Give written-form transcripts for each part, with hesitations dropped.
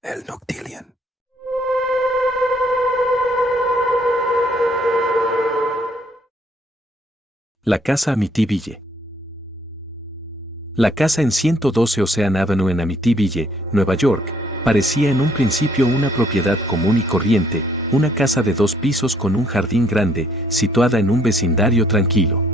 El Noctilien. La casa Amityville. La casa en 112 Ocean Avenue en Amityville, Nueva York, parecía en un principio una propiedad común y corriente, una casa de 2 pisos con un jardín grande, situada en un vecindario tranquilo.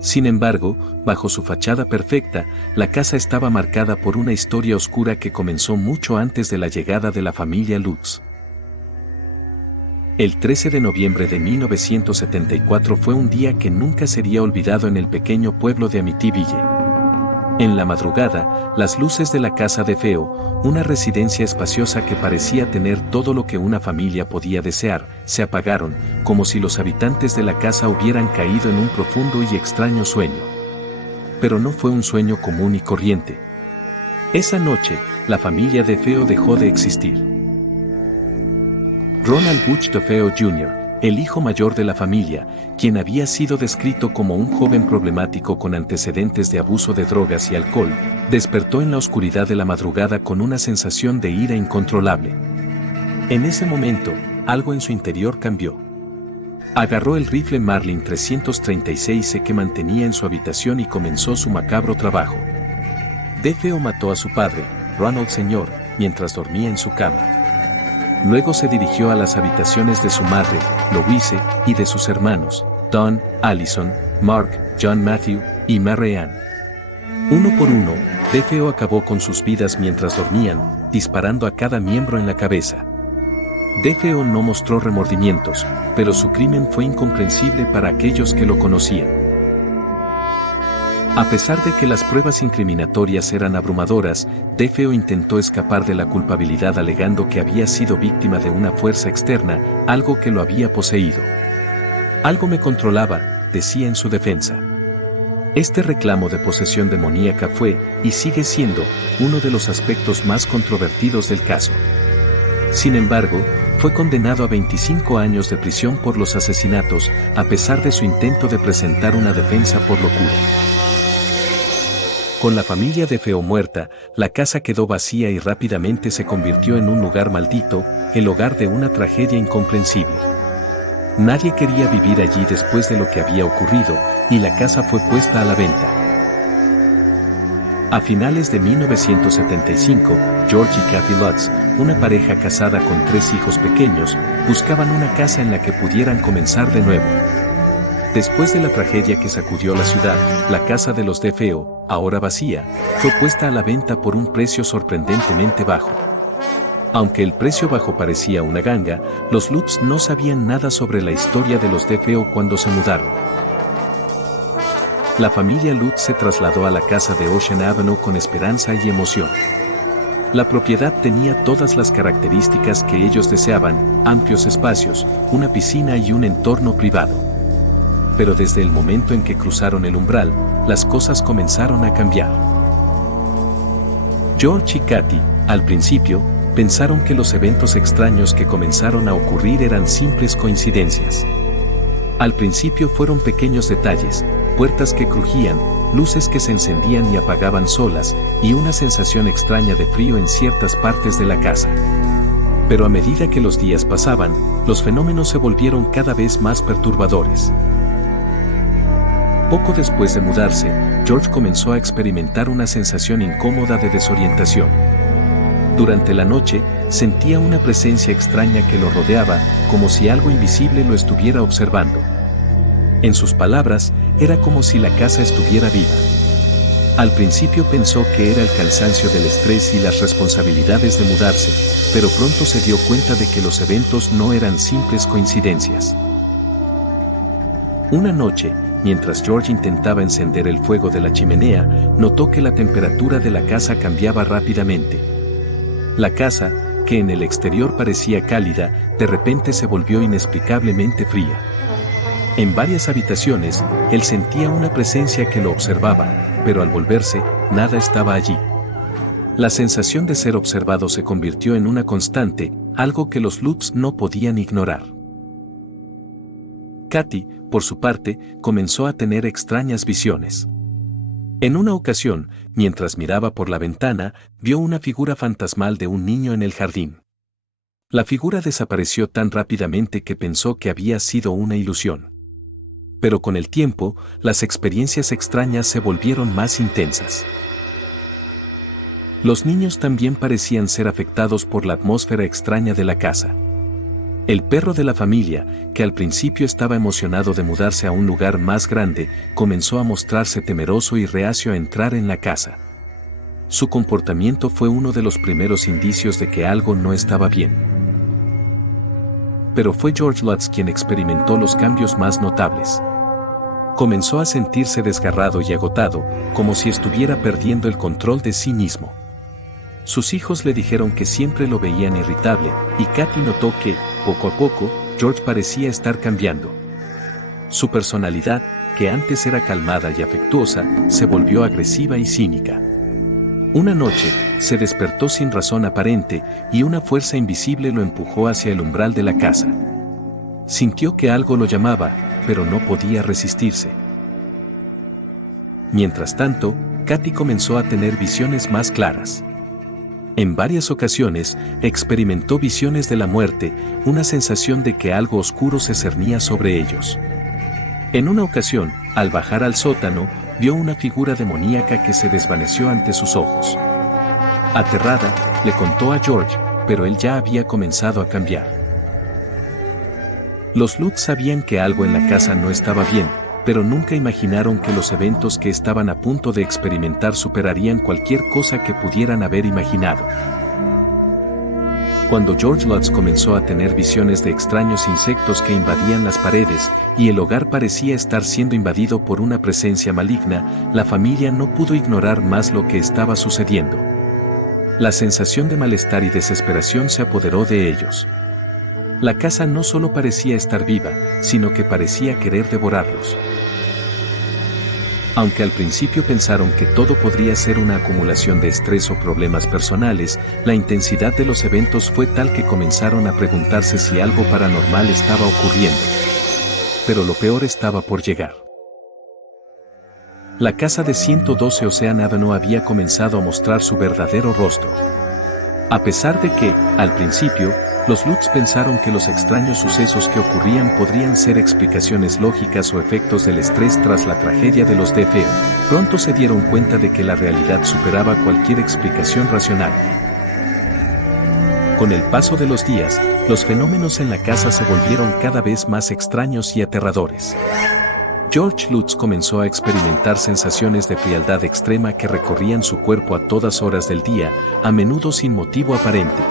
Sin embargo, bajo su fachada perfecta, la casa estaba marcada por una historia oscura que comenzó mucho antes de la llegada de la familia Lutz. El 13 de noviembre de 1974 fue un día que nunca sería olvidado en el pequeño pueblo de Amityville. En la madrugada, las luces de la casa de Feo, una residencia espaciosa que parecía tener todo lo que una familia podía desear, se apagaron, como si los habitantes de la casa hubieran caído en un profundo y extraño sueño. Pero no fue un sueño común y corriente. Esa noche, la familia de Feo dejó de existir. Ronald Butch DeFeo Jr., el hijo mayor de la familia, quien había sido descrito como un joven problemático con antecedentes de abuso de drogas y alcohol, despertó en la oscuridad de la madrugada con una sensación de ira incontrolable. En ese momento, algo en su interior cambió. Agarró el rifle Marlin 336 que mantenía en su habitación y comenzó su macabro trabajo. DeFeo mató a su padre, Ronald Sr., mientras dormía en su cama. Luego se dirigió a las habitaciones de su madre, Louise, y de sus hermanos, Don, Allison, Mark, John Matthew y Mary Ann. Uno por uno, DeFeo acabó con sus vidas mientras dormían, disparando a cada miembro en la cabeza. DeFeo no mostró remordimientos, pero su crimen fue incomprensible para aquellos que lo conocían. A pesar de que las pruebas incriminatorias eran abrumadoras, DeFeo intentó escapar de la culpabilidad alegando que había sido víctima de una fuerza externa, algo que lo había poseído. Algo me controlaba, decía en su defensa. Este reclamo de posesión demoníaca fue, y sigue siendo, uno de los aspectos más controvertidos del caso. Sin embargo, fue condenado a 25 años de prisión por los asesinatos, a pesar de su intento de presentar una defensa por locura. Con la familia de Feo muerta, la casa quedó vacía y rápidamente se convirtió en un lugar maldito, el hogar de una tragedia incomprensible. Nadie quería vivir allí después de lo que había ocurrido, y la casa fue puesta a la venta. A finales de 1975, George y Kathy Lutz, una pareja casada con 3 hijos pequeños, buscaban una casa en la que pudieran comenzar de nuevo. Después de la tragedia que sacudió la ciudad, la casa de los DeFeo, ahora vacía, fue puesta a la venta por un precio sorprendentemente bajo. Aunque el precio bajo parecía una ganga, los Lutz no sabían nada sobre la historia de los DeFeo cuando se mudaron. La familia Lutz se trasladó a la casa de Ocean Avenue con esperanza y emoción. La propiedad tenía todas las características que ellos deseaban: amplios espacios, una piscina y un entorno privado. Pero desde el momento en que cruzaron el umbral, las cosas comenzaron a cambiar. George y Kathy, al principio, pensaron que los eventos extraños que comenzaron a ocurrir eran simples coincidencias. Al principio fueron pequeños detalles, puertas que crujían, luces que se encendían y apagaban solas, y una sensación extraña de frío en ciertas partes de la casa. Pero a medida que los días pasaban, los fenómenos se volvieron cada vez más perturbadores. Poco después de mudarse, George comenzó a experimentar una sensación incómoda de desorientación. Durante la noche, sentía una presencia extraña que lo rodeaba, como si algo invisible lo estuviera observando. En sus palabras, era como si la casa estuviera viva. Al principio pensó que era el cansancio del estrés y las responsabilidades de mudarse, pero pronto se dio cuenta de que los eventos no eran simples coincidencias. Una noche, mientras George intentaba encender el fuego de la chimenea, notó que la temperatura de la casa cambiaba rápidamente. La casa, que en el exterior parecía cálida, de repente se volvió inexplicablemente fría. En varias habitaciones, él sentía una presencia que lo observaba, pero al volverse, nada estaba allí. La sensación de ser observado se convirtió en una constante, algo que los Lutz no podían ignorar. Kathy, por su parte, comenzó a tener extrañas visiones. En una ocasión, mientras miraba por la ventana, vio una figura fantasmal de un niño en el jardín. La figura desapareció tan rápidamente que pensó que había sido una ilusión. Pero con el tiempo, las experiencias extrañas se volvieron más intensas. Los niños también parecían ser afectados por la atmósfera extraña de la casa. El perro de la familia, que al principio estaba emocionado de mudarse a un lugar más grande, comenzó a mostrarse temeroso y reacio a entrar en la casa. Su comportamiento fue uno de los primeros indicios de que algo no estaba bien. Pero fue George Lutz quien experimentó los cambios más notables. Comenzó a sentirse desgarrado y agotado, como si estuviera perdiendo el control de sí mismo. Sus hijos le dijeron que siempre lo veían irritable, y Katy notó que, poco a poco, George parecía estar cambiando. Su personalidad, que antes era calmada y afectuosa, se volvió agresiva y cínica. Una noche, se despertó sin razón aparente, y una fuerza invisible lo empujó hacia el umbral de la casa. Sintió que algo lo llamaba, pero no podía resistirse. Mientras tanto, Katy comenzó a tener visiones más claras. En varias ocasiones, experimentó visiones de la muerte, una sensación de que algo oscuro se cernía sobre ellos. En una ocasión, al bajar al sótano, vio una figura demoníaca que se desvaneció ante sus ojos. Aterrada, le contó a George, pero él ya había comenzado a cambiar. Los Lutz sabían que algo en la casa no estaba bien, pero nunca imaginaron que los eventos que estaban a punto de experimentar superarían cualquier cosa que pudieran haber imaginado. Cuando George Lutz comenzó a tener visiones de extraños insectos que invadían las paredes, y el hogar parecía estar siendo invadido por una presencia maligna, la familia no pudo ignorar más lo que estaba sucediendo. La sensación de malestar y desesperación se apoderó de ellos. La casa no solo parecía estar viva, sino que parecía querer devorarlos. Aunque al principio pensaron que todo podría ser una acumulación de estrés o problemas personales, la intensidad de los eventos fue tal que comenzaron a preguntarse si algo paranormal estaba ocurriendo. Pero lo peor estaba por llegar. La casa de 112 Ocean Avenue había comenzado a mostrar su verdadero rostro. A pesar de que, al principio, los Lutz pensaron que los extraños sucesos que ocurrían podrían ser explicaciones lógicas o efectos del estrés tras la tragedia de los DFO, pronto se dieron cuenta de que la realidad superaba cualquier explicación racional. Con el paso de los días, los fenómenos en la casa se volvieron cada vez más extraños y aterradores. George Lutz comenzó a experimentar sensaciones de frialdad extrema que recorrían su cuerpo a todas horas del día, a menudo sin motivo aparente.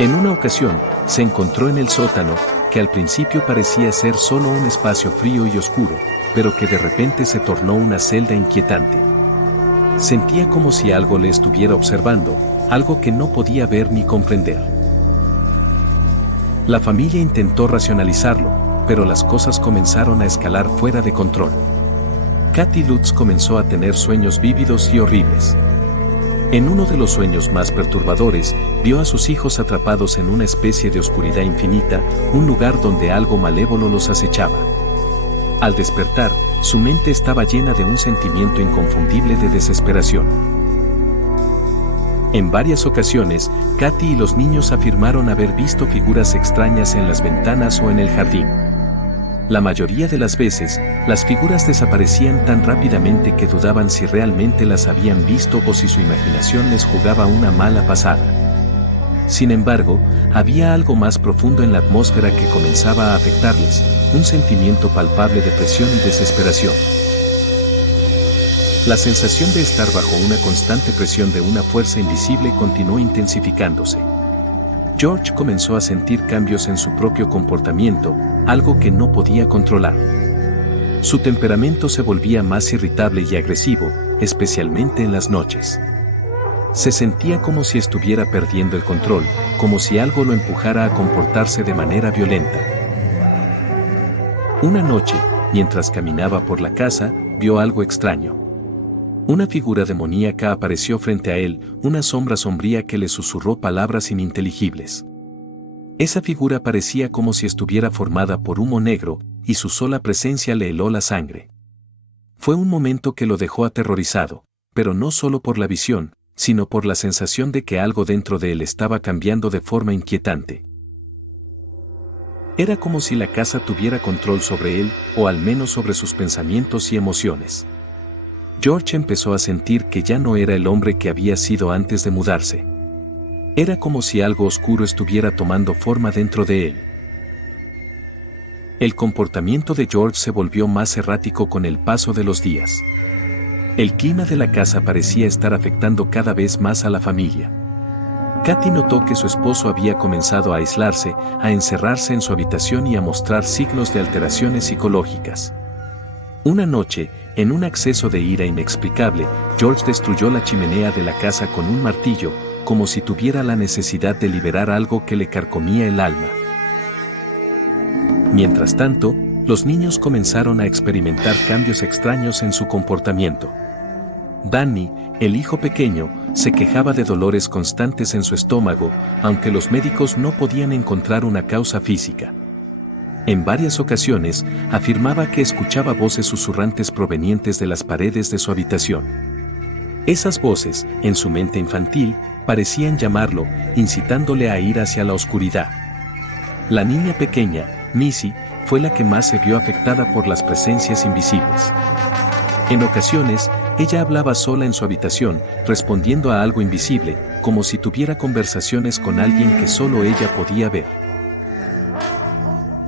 En una ocasión, se encontró en el sótano, que al principio parecía ser solo un espacio frío y oscuro, pero que de repente se tornó una celda inquietante. Sentía como si algo le estuviera observando, algo que no podía ver ni comprender. La familia intentó racionalizarlo, pero las cosas comenzaron a escalar fuera de control. Katy Lutz comenzó a tener sueños vívidos y horribles. En uno de los sueños más perturbadores, vio a sus hijos atrapados en una especie de oscuridad infinita, un lugar donde algo malévolo los acechaba. Al despertar, su mente estaba llena de un sentimiento inconfundible de desesperación. En varias ocasiones, Katy y los niños afirmaron haber visto figuras extrañas en las ventanas o en el jardín. La mayoría de las veces, las figuras desaparecían tan rápidamente que dudaban si realmente las habían visto o si su imaginación les jugaba una mala pasada. Sin embargo, había algo más profundo en la atmósfera que comenzaba a afectarles, un sentimiento palpable de presión y desesperación. La sensación de estar bajo una constante presión de una fuerza invisible continuó intensificándose. George comenzó a sentir cambios en su propio comportamiento, algo que no podía controlar. Su temperamento se volvía más irritable y agresivo, especialmente en las noches. Se sentía como si estuviera perdiendo el control, como si algo lo empujara a comportarse de manera violenta. Una noche, mientras caminaba por la casa, vio algo extraño. Una figura demoníaca apareció frente a él, una sombra sombría que le susurró palabras ininteligibles. Esa figura parecía como si estuviera formada por humo negro, y su sola presencia le heló la sangre. Fue un momento que lo dejó aterrorizado, pero no solo por la visión, sino por la sensación de que algo dentro de él estaba cambiando de forma inquietante. Era como si la casa tuviera control sobre él, o al menos sobre sus pensamientos y emociones. George empezó a sentir que ya no era el hombre que había sido antes de mudarse. Era como si algo oscuro estuviera tomando forma dentro de él. El comportamiento de George se volvió más errático con el paso de los días. El clima de la casa parecía estar afectando cada vez más a la familia. Katy notó que su esposo había comenzado a aislarse, a encerrarse en su habitación y a mostrar signos de alteraciones psicológicas. Una noche, en un acceso de ira inexplicable, George destruyó la chimenea de la casa con un martillo, como si tuviera la necesidad de liberar algo que le carcomía el alma. Mientras tanto, los niños comenzaron a experimentar cambios extraños en su comportamiento. Danny, el hijo pequeño, se quejaba de dolores constantes en su estómago, aunque los médicos no podían encontrar una causa física. En varias ocasiones, afirmaba que escuchaba voces susurrantes provenientes de las paredes de su habitación. Esas voces, en su mente infantil, parecían llamarlo, incitándole a ir hacia la oscuridad. La niña pequeña, Missy, fue la que más se vio afectada por las presencias invisibles. En ocasiones, ella hablaba sola en su habitación, respondiendo a algo invisible, como si tuviera conversaciones con alguien que solo ella podía ver.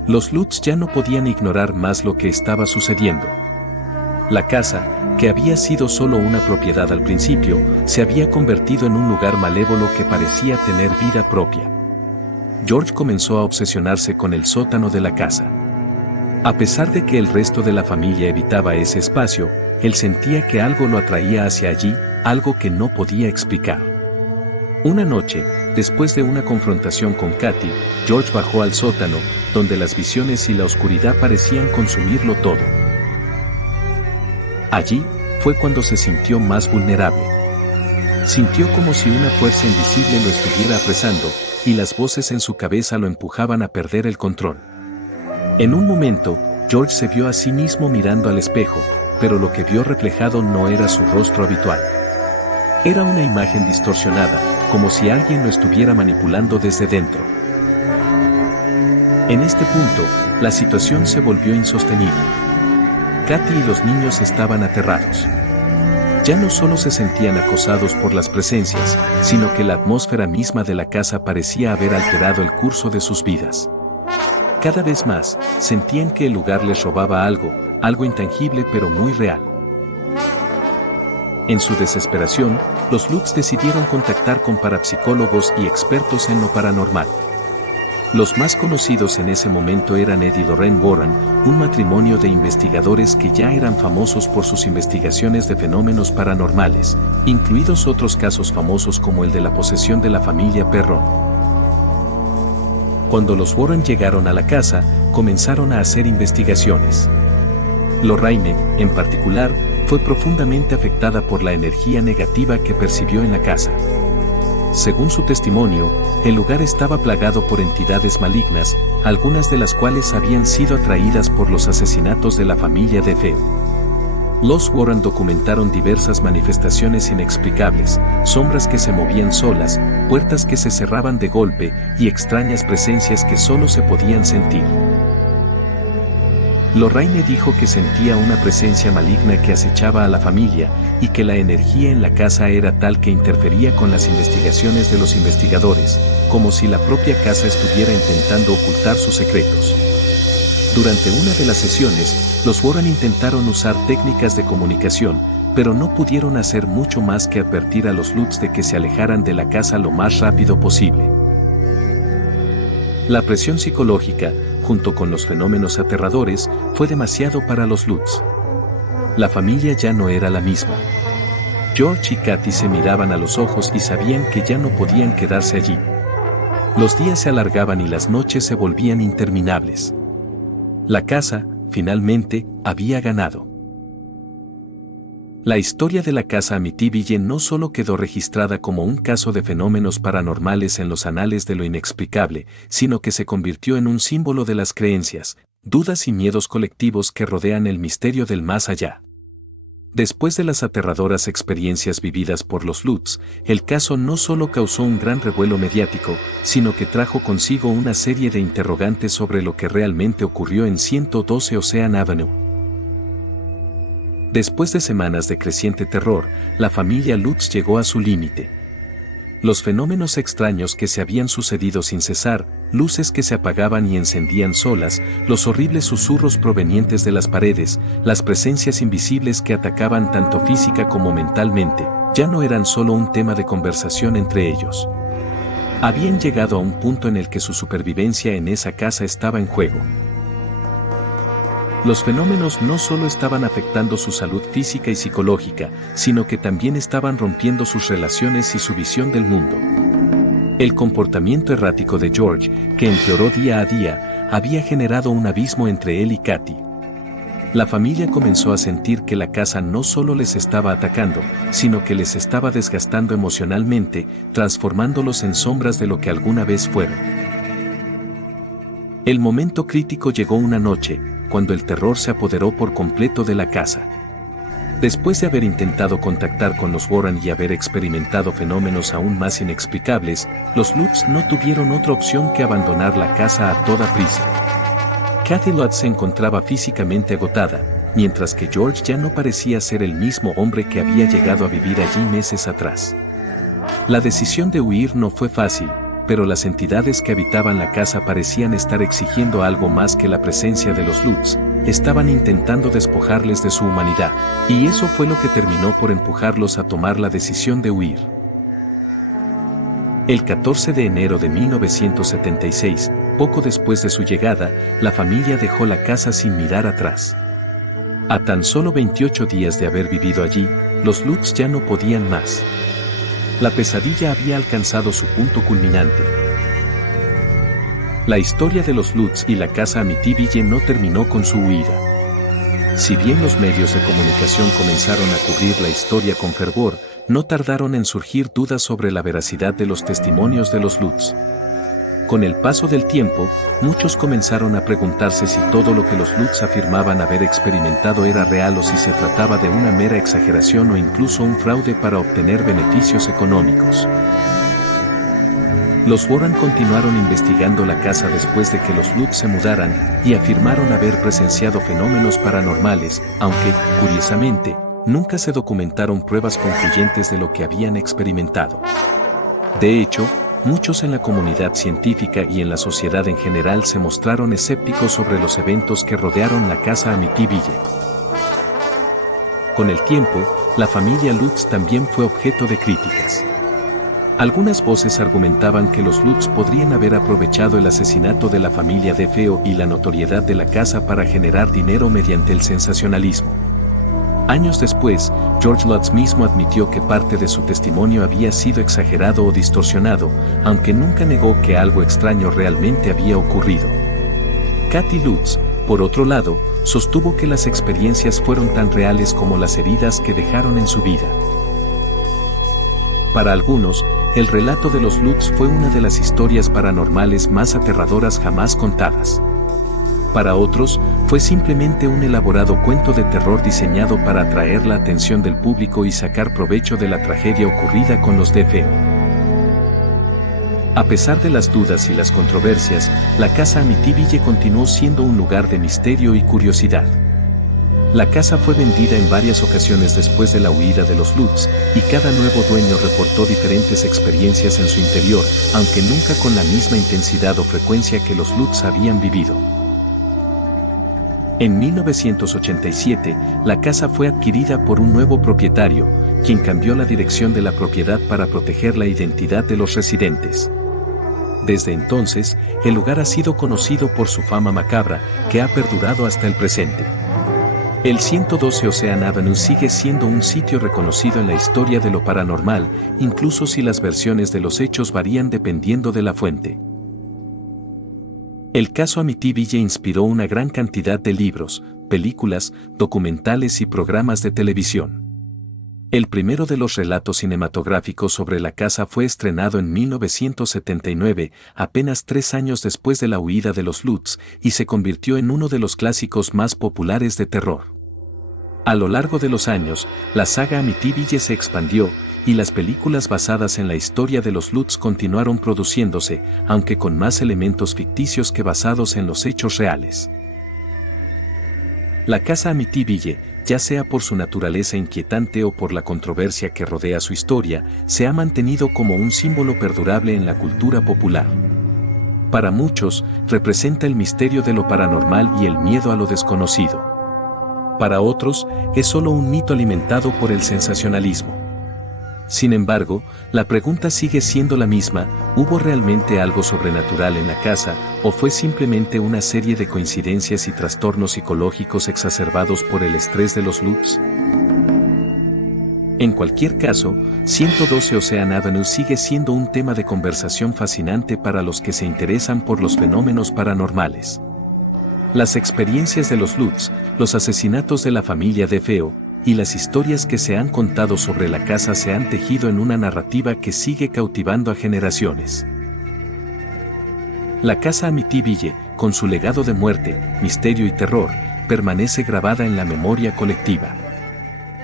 Los Lutz ya no podían ignorar más lo que estaba sucediendo. La casa, que había sido solo una propiedad al principio, se había convertido en un lugar malévolo que parecía tener vida propia. George comenzó a obsesionarse con el sótano de la casa. A pesar de que el resto de la familia evitaba ese espacio, él sentía que algo lo atraía hacia allí, algo que no podía explicar. Una noche, después de una confrontación con Katy, George bajó al sótano, donde las visiones y la oscuridad parecían consumirlo todo. Allí, fue cuando se sintió más vulnerable. Sintió como si una fuerza invisible lo estuviera apresando, y las voces en su cabeza lo empujaban a perder el control. En un momento, George se vio a sí mismo mirando al espejo, pero lo que vio reflejado no era su rostro habitual. Era una imagen distorsionada, como si alguien lo estuviera manipulando desde dentro. En este punto, la situación se volvió insostenible. Katy y los niños estaban aterrados. Ya no solo se sentían acosados por las presencias, sino que la atmósfera misma de la casa parecía haber alterado el curso de sus vidas. Cada vez más, sentían que el lugar les robaba algo intangible pero muy real. En su desesperación, los Lutz decidieron contactar con parapsicólogos y expertos en lo paranormal. Los más conocidos en ese momento eran Ed y Lorraine Warren, un matrimonio de investigadores que ya eran famosos por sus investigaciones de fenómenos paranormales, incluidos otros casos famosos como el de la posesión de la familia Perron. Cuando los Warren llegaron a la casa, comenzaron a hacer investigaciones. Lorraine, en particular, fue profundamente afectada por la energía negativa que percibió en la casa. Según su testimonio, el lugar estaba plagado por entidades malignas, algunas de las cuales habían sido atraídas por los asesinatos de la familia de Fed. Los Warren documentaron diversas manifestaciones inexplicables, sombras que se movían solas, puertas que se cerraban de golpe y extrañas presencias que solo se podían sentir. Lorraine dijo que sentía una presencia maligna que acechaba a la familia y que la energía en la casa era tal que interfería con las investigaciones de los investigadores, como si la propia casa estuviera intentando ocultar sus secretos. Durante una de las sesiones, los Warren intentaron usar técnicas de comunicación, pero no pudieron hacer mucho más que advertir a los Lutz de que se alejaran de la casa lo más rápido posible. La presión psicológica, junto con los fenómenos aterradores, fue demasiado para los Lutz. La familia ya no era la misma. George y Katy se miraban a los ojos y sabían que ya no podían quedarse allí. Los días se alargaban y las noches se volvían interminables. La casa, finalmente, había ganado. La historia de la casa Amityville no solo quedó registrada como un caso de fenómenos paranormales en los anales de lo inexplicable, sino que se convirtió en un símbolo de las creencias, dudas y miedos colectivos que rodean el misterio del más allá. Después de las aterradoras experiencias vividas por los Lutz, el caso no solo causó un gran revuelo mediático, sino que trajo consigo una serie de interrogantes sobre lo que realmente ocurrió en 112 Ocean Avenue. Después de semanas de creciente terror, la familia Lutz llegó a su límite. Los fenómenos extraños que se habían sucedido sin cesar, luces que se apagaban y encendían solas, los horribles susurros provenientes de las paredes, las presencias invisibles que atacaban tanto física como mentalmente, ya no eran solo un tema de conversación entre ellos. Habían llegado a un punto en el que su supervivencia en esa casa estaba en juego. Los fenómenos no solo estaban afectando su salud física y psicológica, sino que también estaban rompiendo sus relaciones y su visión del mundo. El comportamiento errático de George, que empeoró día a día, había generado un abismo entre él y Katy. La familia comenzó a sentir que la casa no solo les estaba atacando, sino que les estaba desgastando emocionalmente, transformándolos en sombras de lo que alguna vez fueron. El momento crítico llegó una noche, cuando el terror se apoderó por completo de la casa. Después de haber intentado contactar con los Warren y haber experimentado fenómenos aún más inexplicables, los Lutz no tuvieron otra opción que abandonar la casa a toda prisa. Kathy Lutz se encontraba físicamente agotada, mientras que George ya no parecía ser el mismo hombre que había llegado a vivir allí meses atrás. La decisión de huir no fue fácil, pero las entidades que habitaban la casa parecían estar exigiendo algo más que la presencia de los Lutz, estaban intentando despojarles de su humanidad, y eso fue lo que terminó por empujarlos a tomar la decisión de huir. El 14 de enero de 1976, poco después de su llegada, la familia dejó la casa sin mirar atrás. A tan solo 28 días de haber vivido allí, los Lutz ya no podían más. La pesadilla había alcanzado su punto culminante. La historia de los Lutz y la casa Amityville no terminó con su huida. Si bien los medios de comunicación comenzaron a cubrir la historia con fervor, no tardaron en surgir dudas sobre la veracidad de los testimonios de los Lutz. Con el paso del tiempo, muchos comenzaron a preguntarse si todo lo que los Lutz afirmaban haber experimentado era real o si se trataba de una mera exageración o incluso un fraude para obtener beneficios económicos. Los Warren continuaron investigando la casa después de que los Lutz se mudaran y afirmaron haber presenciado fenómenos paranormales, aunque, curiosamente, nunca se documentaron pruebas concluyentes de lo que habían experimentado. De hecho, muchos en la comunidad científica y en la sociedad en general se mostraron escépticos sobre los eventos que rodearon la casa Amityville. Con el tiempo, la familia Lutz también fue objeto de críticas. Algunas voces argumentaban que los Lutz podrían haber aprovechado el asesinato de la familia DeFeo y la notoriedad de la casa para generar dinero mediante el sensacionalismo. Años después, George Lutz mismo admitió que parte de su testimonio había sido exagerado o distorsionado, aunque nunca negó que algo extraño realmente había ocurrido. Kathy Lutz, por otro lado, sostuvo que las experiencias fueron tan reales como las heridas que dejaron en su vida. Para algunos, el relato de los Lutz fue una de las historias paranormales más aterradoras jamás contadas. Para otros, fue simplemente un elaborado cuento de terror diseñado para atraer la atención del público y sacar provecho de la tragedia ocurrida con los DeFeo. A pesar de las dudas y las controversias, la casa Amityville continuó siendo un lugar de misterio y curiosidad. La casa fue vendida en varias ocasiones después de la huida de los Lutz, y cada nuevo dueño reportó diferentes experiencias en su interior, aunque nunca con la misma intensidad o frecuencia que los Lutz habían vivido. En 1987, la casa fue adquirida por un nuevo propietario, quien cambió la dirección de la propiedad para proteger la identidad de los residentes. Desde entonces, el lugar ha sido conocido por su fama macabra, que ha perdurado hasta el presente. El 112 Ocean Avenue sigue siendo un sitio reconocido en la historia de lo paranormal, incluso si las versiones de los hechos varían dependiendo de la fuente. El caso Amityville inspiró una gran cantidad de libros, películas, documentales y programas de televisión. El primero de los relatos cinematográficos sobre la casa fue estrenado en 1979, apenas 3 años después de la huida de los Lutz, y se convirtió en uno de los clásicos más populares de terror. A lo largo de los años, la saga Amityville se expandió, y las películas basadas en la historia de los Lutz continuaron produciéndose, aunque con más elementos ficticios que basados en los hechos reales. La casa Amityville, ya sea por su naturaleza inquietante o por la controversia que rodea su historia, se ha mantenido como un símbolo perdurable en la cultura popular. Para muchos, representa el misterio de lo paranormal y el miedo a lo desconocido. Para otros, es solo un mito alimentado por el sensacionalismo. Sin embargo, la pregunta sigue siendo la misma: ¿hubo realmente algo sobrenatural en la casa, o fue simplemente una serie de coincidencias y trastornos psicológicos exacerbados por el estrés de los Lutz? En cualquier caso, 112 Ocean Avenue sigue siendo un tema de conversación fascinante para los que se interesan por los fenómenos paranormales. Las experiencias de los Lutz, los asesinatos de la familia DeFeo, y las historias que se han contado sobre la casa se han tejido en una narrativa que sigue cautivando a generaciones. La casa Amityville, con su legado de muerte, misterio y terror, permanece grabada en la memoria colectiva.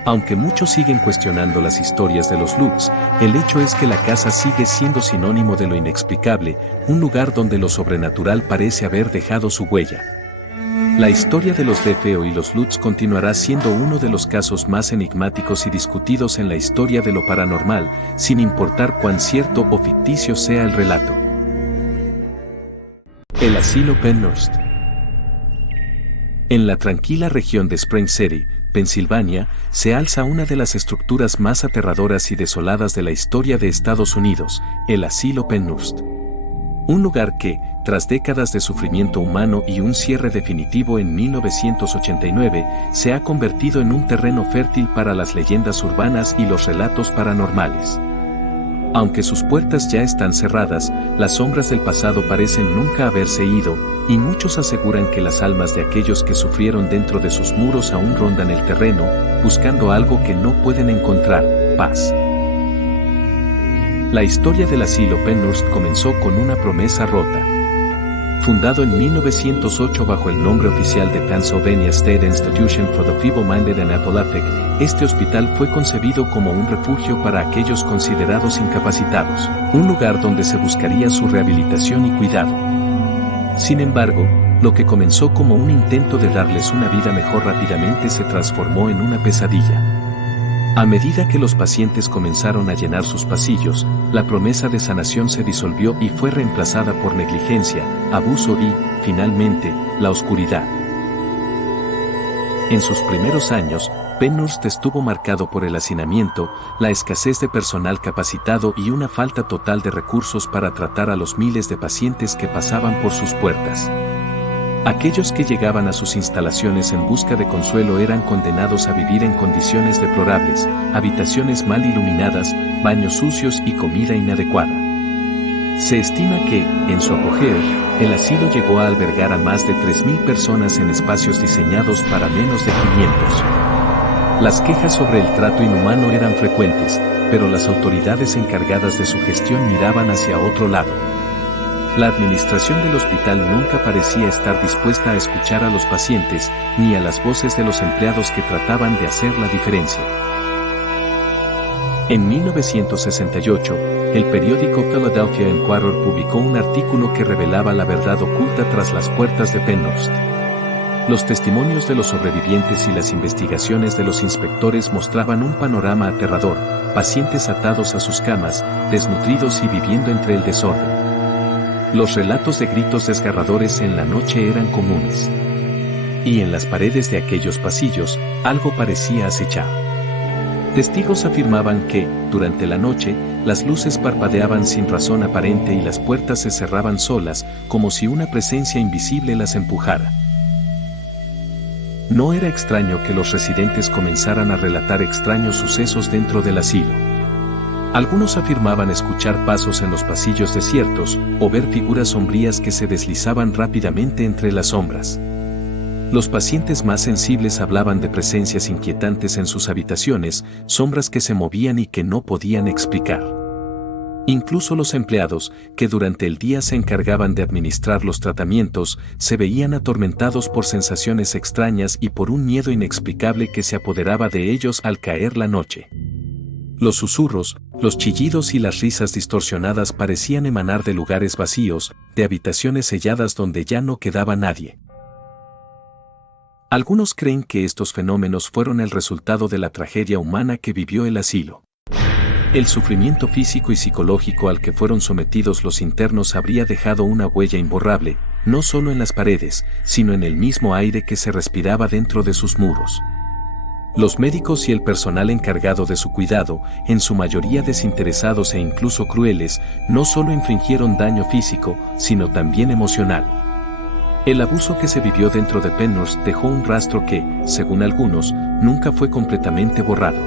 Aunque muchos siguen cuestionando las historias de los Lutz, el hecho es que la casa sigue siendo sinónimo de lo inexplicable, un lugar donde lo sobrenatural parece haber dejado su huella. La historia de los DeFeo y los Lutz continuará siendo uno de los casos más enigmáticos y discutidos en la historia de lo paranormal, sin importar cuán cierto o ficticio sea el relato. El asilo Penhurst. En la tranquila región de Spring City, Pensilvania, se alza una de las estructuras más aterradoras y desoladas de la historia de Estados Unidos, el asilo Penhurst. Un lugar que, tras décadas de sufrimiento humano y un cierre definitivo en 1989, se ha convertido en un terreno fértil para las leyendas urbanas y los relatos paranormales. Aunque sus puertas ya están cerradas, las sombras del pasado parecen nunca haberse ido, y muchos aseguran que las almas de aquellos que sufrieron dentro de sus muros aún rondan el terreno, buscando algo que no pueden encontrar: paz. La historia del asilo Penhurst comenzó con una promesa rota. Fundado en 1908 bajo el nombre oficial de Pennsylvania State Institution for the Feeble-Minded and Epileptic, este hospital fue concebido como un refugio para aquellos considerados incapacitados, un lugar donde se buscaría su rehabilitación y cuidado. Sin embargo, lo que comenzó como un intento de darles una vida mejor rápidamente se transformó en una pesadilla. A medida que los pacientes comenzaron a llenar sus pasillos, la promesa de sanación se disolvió y fue reemplazada por negligencia, abuso y, finalmente, la oscuridad. En sus primeros años, Penhurst estuvo marcado por el hacinamiento, la escasez de personal capacitado y una falta total de recursos para tratar a los miles de pacientes que pasaban por sus puertas. Aquellos que llegaban a sus instalaciones en busca de consuelo eran condenados a vivir en condiciones deplorables, habitaciones mal iluminadas, baños sucios y comida inadecuada. Se estima que, en su apogeo, el asilo llegó a albergar a más de 3.000 personas en espacios diseñados para menos de 500. Las quejas sobre el trato inhumano eran frecuentes, pero las autoridades encargadas de su gestión miraban hacia otro lado. La administración del hospital nunca parecía estar dispuesta a escuchar a los pacientes, ni a las voces de los empleados que trataban de hacer la diferencia. En 1968, el periódico Philadelphia Inquirer publicó un artículo que revelaba la verdad oculta tras las puertas de Penhurst. Los testimonios de los sobrevivientes y las investigaciones de los inspectores mostraban un panorama aterrador: pacientes atados a sus camas, desnutridos y viviendo entre el desorden. Los relatos de gritos desgarradores en la noche eran comunes. Y en las paredes de aquellos pasillos, algo parecía acechar. Testigos afirmaban que, durante la noche, las luces parpadeaban sin razón aparente y las puertas se cerraban solas, como si una presencia invisible las empujara. No era extraño que los residentes comenzaran a relatar extraños sucesos dentro del asilo. Algunos afirmaban escuchar pasos en los pasillos desiertos, o ver figuras sombrías que se deslizaban rápidamente entre las sombras. Los pacientes más sensibles hablaban de presencias inquietantes en sus habitaciones, sombras que se movían y que no podían explicar. Incluso los empleados, que durante el día se encargaban de administrar los tratamientos, se veían atormentados por sensaciones extrañas y por un miedo inexplicable que se apoderaba de ellos al caer la noche. Los susurros, los chillidos y las risas distorsionadas parecían emanar de lugares vacíos, de habitaciones selladas donde ya no quedaba nadie. Algunos creen que estos fenómenos fueron el resultado de la tragedia humana que vivió el asilo. El sufrimiento físico y psicológico al que fueron sometidos los internos habría dejado una huella imborrable, no solo en las paredes, sino en el mismo aire que se respiraba dentro de sus muros. Los médicos y el personal encargado de su cuidado, en su mayoría desinteresados e incluso crueles, no solo infligieron daño físico, sino también emocional. El abuso que se vivió dentro de Penhurst dejó un rastro que, según algunos, nunca fue completamente borrado.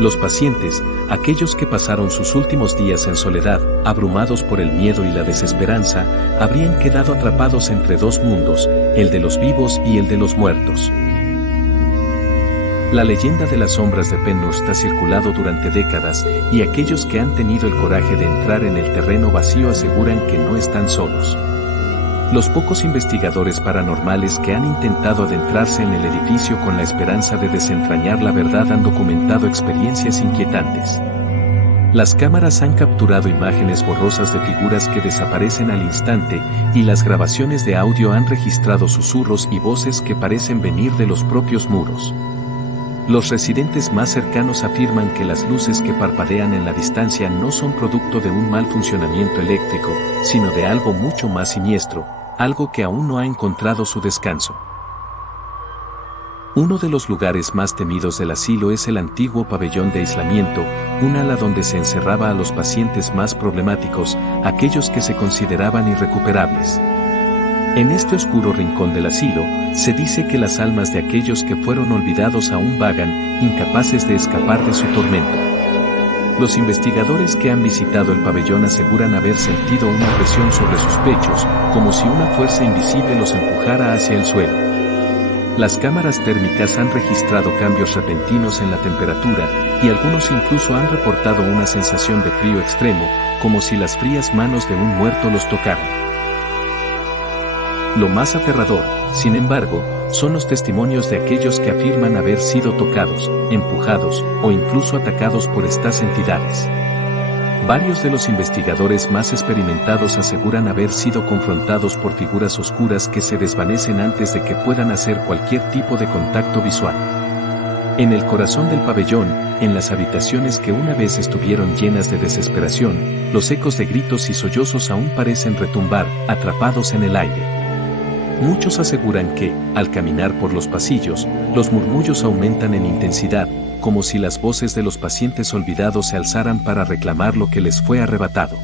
Los pacientes, aquellos que pasaron sus últimos días en soledad, abrumados por el miedo y la desesperanza, habrían quedado atrapados entre dos mundos, el de los vivos y el de los muertos. La leyenda de las sombras de Penhurst ha circulado durante décadas, y aquellos que han tenido el coraje de entrar en el terreno vacío aseguran que no están solos. Los pocos investigadores paranormales que han intentado adentrarse en el edificio con la esperanza de desentrañar la verdad han documentado experiencias inquietantes. Las cámaras han capturado imágenes borrosas de figuras que desaparecen al instante, y las grabaciones de audio han registrado susurros y voces que parecen venir de los propios muros. Los residentes más cercanos afirman que las luces que parpadean en la distancia no son producto de un mal funcionamiento eléctrico, sino de algo mucho más siniestro, algo que aún no ha encontrado su descanso. Uno de los lugares más temidos del asilo es el antiguo pabellón de aislamiento, un ala donde se encerraba a los pacientes más problemáticos, aquellos que se consideraban irrecuperables. En este oscuro rincón del asilo, se dice que las almas de aquellos que fueron olvidados aún vagan, incapaces de escapar de su tormento. Los investigadores que han visitado el pabellón aseguran haber sentido una presión sobre sus pechos, como si una fuerza invisible los empujara hacia el suelo. Las cámaras térmicas han registrado cambios repentinos en la temperatura, y algunos incluso han reportado una sensación de frío extremo, como si las frías manos de un muerto los tocaran. Lo más aterrador, sin embargo, son los testimonios de aquellos que afirman haber sido tocados, empujados o incluso atacados por estas entidades. Varios de los investigadores más experimentados aseguran haber sido confrontados por figuras oscuras que se desvanecen antes de que puedan hacer cualquier tipo de contacto visual. En el corazón del pabellón, en las habitaciones que una vez estuvieron llenas de desesperación, los ecos de gritos y sollozos aún parecen retumbar, atrapados en el aire. Muchos aseguran que, al caminar por los pasillos, los murmullos aumentan en intensidad, como si las voces de los pacientes olvidados se alzaran para reclamar lo que les fue arrebatado.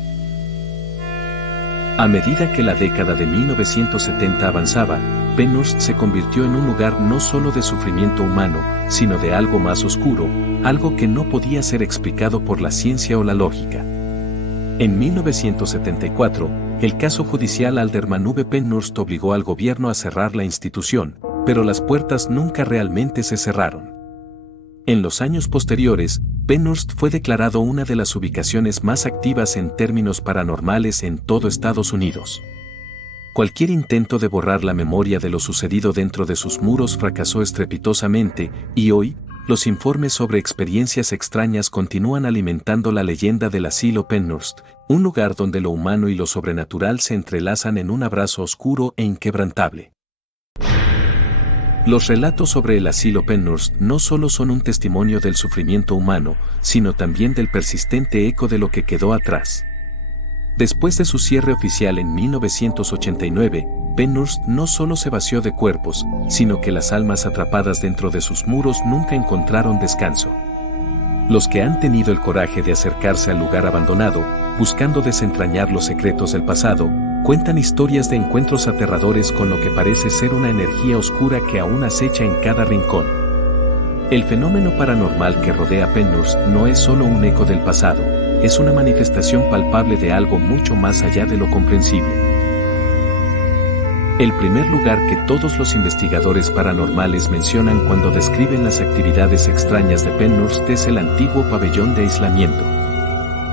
A medida que la década de 1970 avanzaba, Penhurst se convirtió en un lugar no solo de sufrimiento humano, sino de algo más oscuro, algo que no podía ser explicado por la ciencia o la lógica. En 1974, el caso judicial Alderman v. Penhurst obligó al gobierno a cerrar la institución, pero las puertas nunca realmente se cerraron. En los años posteriores, Penhurst fue declarado una de las ubicaciones más activas en términos paranormales en todo Estados Unidos. Cualquier intento de borrar la memoria de lo sucedido dentro de sus muros fracasó estrepitosamente, y hoy, los informes sobre experiencias extrañas continúan alimentando la leyenda del asilo Penhurst, un lugar donde lo humano y lo sobrenatural se entrelazan en un abrazo oscuro e inquebrantable. Los relatos sobre el asilo Penhurst no solo son un testimonio del sufrimiento humano, sino también del persistente eco de lo que quedó atrás. Después de su cierre oficial en 1989, Penhurst no solo se vació de cuerpos, sino que las almas atrapadas dentro de sus muros nunca encontraron descanso. Los que han tenido el coraje de acercarse al lugar abandonado, buscando desentrañar los secretos del pasado, cuentan historias de encuentros aterradores con lo que parece ser una energía oscura que aún acecha en cada rincón. El fenómeno paranormal que rodea Penhurst no es solo un eco del pasado, es una manifestación palpable de algo mucho más allá de lo comprensible. El primer lugar que todos los investigadores paranormales mencionan cuando describen las actividades extrañas de Penhurst es el antiguo pabellón de aislamiento.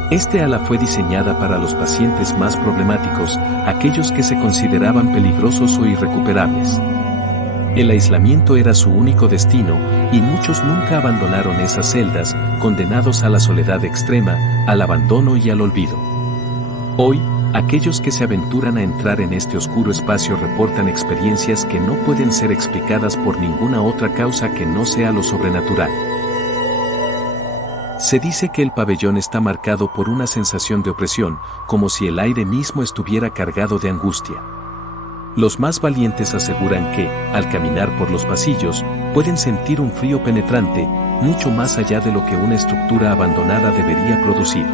Este ala fue diseñada para los pacientes más problemáticos, aquellos que se consideraban peligrosos o irrecuperables. El aislamiento era su único destino, y muchos nunca abandonaron esas celdas, condenados a la soledad extrema, al abandono y al olvido. Hoy, aquellos que se aventuran a entrar en este oscuro espacio reportan experiencias que no pueden ser explicadas por ninguna otra causa que no sea lo sobrenatural. Se dice que el pabellón está marcado por una sensación de opresión, como si el aire mismo estuviera cargado de angustia. Los más valientes aseguran que, al caminar por los pasillos, pueden sentir un frío penetrante, mucho más allá de lo que una estructura abandonada debería producir.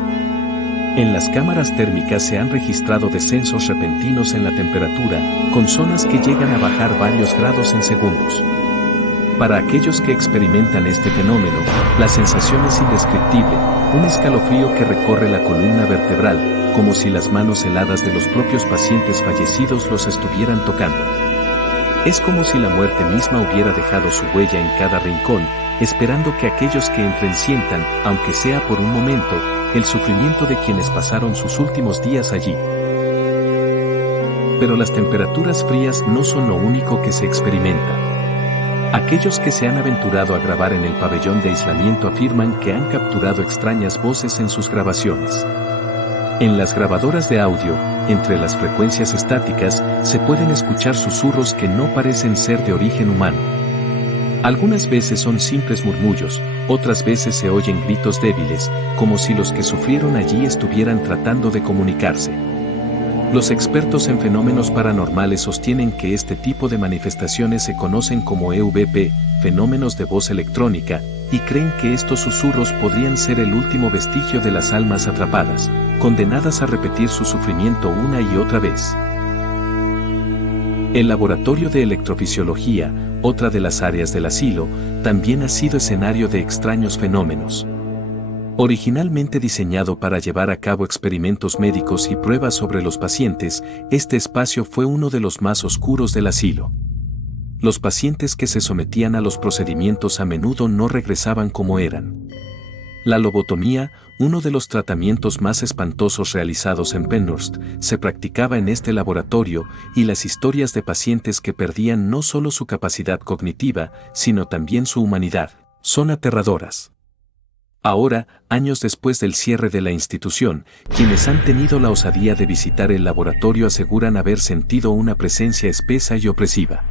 En las cámaras térmicas se han registrado descensos repentinos en la temperatura, con zonas que llegan a bajar varios grados en segundos. Para aquellos que experimentan este fenómeno, la sensación es indescriptible, un escalofrío que recorre la columna vertebral, como si las manos heladas de los propios pacientes fallecidos los estuvieran tocando. Es como si la muerte misma hubiera dejado su huella en cada rincón, esperando que aquellos que entren sientan, aunque sea por un momento, el sufrimiento de quienes pasaron sus últimos días allí. Pero las temperaturas frías no son lo único que se experimenta. Aquellos que se han aventurado a grabar en el pabellón de aislamiento afirman que han capturado extrañas voces en sus grabaciones. En las grabadoras de audio, entre las frecuencias estáticas, se pueden escuchar susurros que no parecen ser de origen humano. Algunas veces son simples murmullos, otras veces se oyen gritos débiles, como si los que sufrieron allí estuvieran tratando de comunicarse. Los expertos en fenómenos paranormales sostienen que este tipo de manifestaciones se conocen como EVP, fenómenos de voz electrónica, y creen que estos susurros podrían ser el último vestigio de las almas atrapadas, condenadas a repetir su sufrimiento una y otra vez. El laboratorio de electrofisiología, otra de las áreas del asilo, también ha sido escenario de extraños fenómenos. Originalmente diseñado para llevar a cabo experimentos médicos y pruebas sobre los pacientes, este espacio fue uno de los más oscuros del asilo. Los pacientes que se sometían a los procedimientos a menudo no regresaban como eran. La lobotomía, uno de los tratamientos más espantosos realizados en Penhurst, se practicaba en este laboratorio, y las historias de pacientes que perdían no solo su capacidad cognitiva, sino también su humanidad, son aterradoras. Ahora, años después del cierre de la institución, quienes han tenido la osadía de visitar el laboratorio aseguran haber sentido una presencia espesa y opresiva.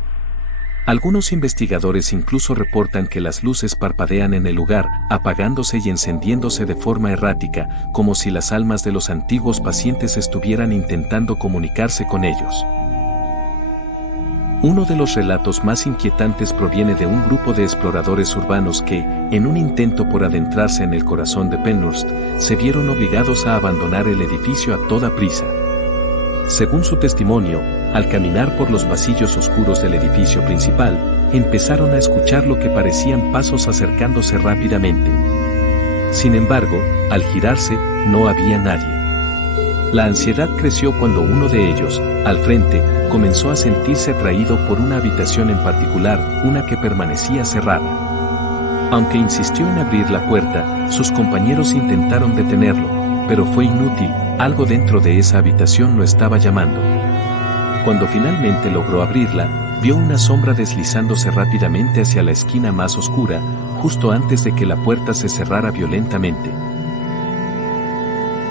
Algunos investigadores incluso reportan que las luces parpadean en el lugar, apagándose y encendiéndose de forma errática, como si las almas de los antiguos pacientes estuvieran intentando comunicarse con ellos. Uno de los relatos más inquietantes proviene de un grupo de exploradores urbanos que, en un intento por adentrarse en el corazón de Penhurst, se vieron obligados a abandonar el edificio a toda prisa. Según su testimonio, al caminar por los pasillos oscuros del edificio principal, empezaron a escuchar lo que parecían pasos acercándose rápidamente. Sin embargo, al girarse, no había nadie. La ansiedad creció cuando uno de ellos, al frente, comenzó a sentirse atraído por una habitación en particular, una que permanecía cerrada. Aunque insistió en abrir la puerta, sus compañeros intentaron detenerlo, pero fue inútil, algo dentro de esa habitación lo estaba llamando. Cuando finalmente logró abrirla, vio una sombra deslizándose rápidamente hacia la esquina más oscura, justo antes de que la puerta se cerrara violentamente.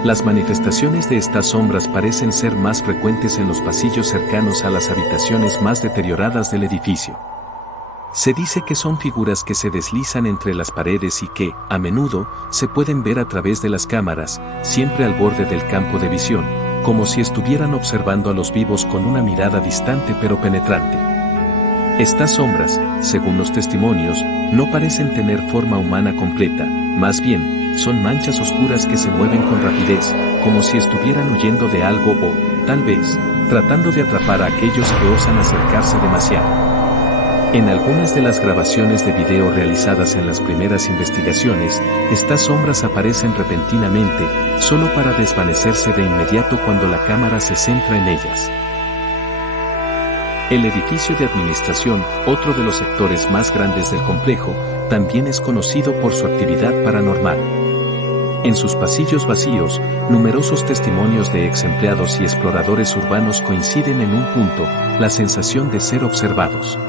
Las manifestaciones de estas sombras parecen ser más frecuentes en los pasillos cercanos a las habitaciones más deterioradas del edificio. Se dice que son figuras que se deslizan entre las paredes y que, a menudo, se pueden ver a través de las cámaras, siempre al borde del campo de visión, como si estuvieran observando a los vivos con una mirada distante pero penetrante. Estas sombras, según los testimonios, no parecen tener forma humana completa, más bien, son manchas oscuras que se mueven con rapidez, como si estuvieran huyendo de algo o, tal vez, tratando de atrapar a aquellos que osan acercarse demasiado. En algunas de las grabaciones de video realizadas en las primeras investigaciones, estas sombras aparecen repentinamente, solo para desvanecerse de inmediato cuando la cámara se centra en ellas. El edificio de administración, otro de los sectores más grandes del complejo, también es conocido por su actividad paranormal. En sus pasillos vacíos, numerosos testimonios de ex empleados y exploradores urbanos coinciden en un punto, la sensación de ser observados.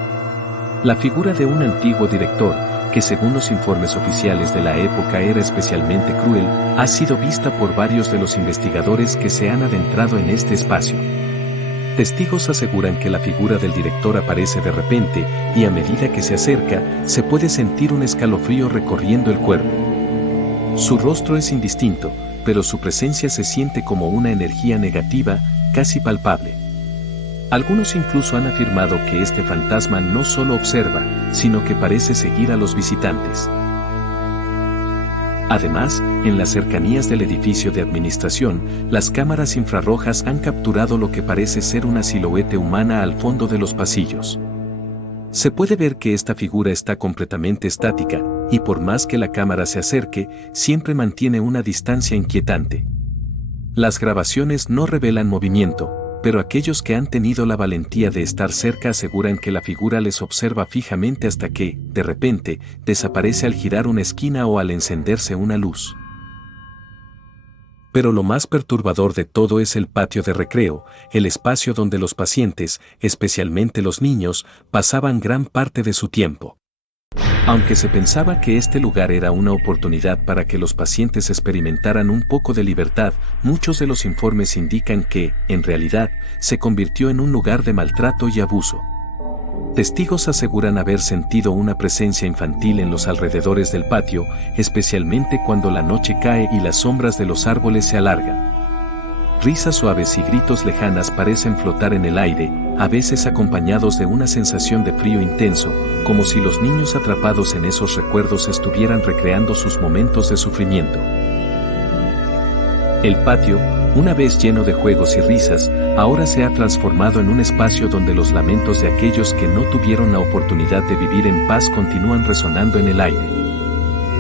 La figura de un antiguo director, que según los informes oficiales de la época era especialmente cruel, ha sido vista por varios de los investigadores que se han adentrado en este espacio. Testigos aseguran que la figura del director aparece de repente y a medida que se acerca, se puede sentir un escalofrío recorriendo el cuerpo. Su rostro es indistinto, pero su presencia se siente como una energía negativa, casi palpable. Algunos incluso han afirmado que este fantasma no solo observa, sino que parece seguir a los visitantes. Además, en las cercanías del edificio de administración, las cámaras infrarrojas han capturado lo que parece ser una silueta humana al fondo de los pasillos. Se puede ver que esta figura está completamente estática, y por más que la cámara se acerque, siempre mantiene una distancia inquietante. Las grabaciones no revelan movimiento, pero aquellos que han tenido la valentía de estar cerca aseguran que la figura les observa fijamente hasta que, de repente, desaparece al girar una esquina o al encenderse una luz. Pero lo más perturbador de todo es el patio de recreo, el espacio donde los pacientes, especialmente los niños, pasaban gran parte de su tiempo. Aunque se pensaba que este lugar era una oportunidad para que los pacientes experimentaran un poco de libertad, muchos de los informes indican que, en realidad, se convirtió en un lugar de maltrato y abuso. Testigos aseguran haber sentido una presencia infantil en los alrededores del patio, especialmente cuando la noche cae y las sombras de los árboles se alargan. Risas suaves y gritos lejanas parecen flotar en el aire, a veces acompañados de una sensación de frío intenso, como si los niños atrapados en esos recuerdos estuvieran recreando sus momentos de sufrimiento. El patio, una vez lleno de juegos y risas, ahora se ha transformado en un espacio donde los lamentos de aquellos que no tuvieron la oportunidad de vivir en paz continúan resonando en el aire.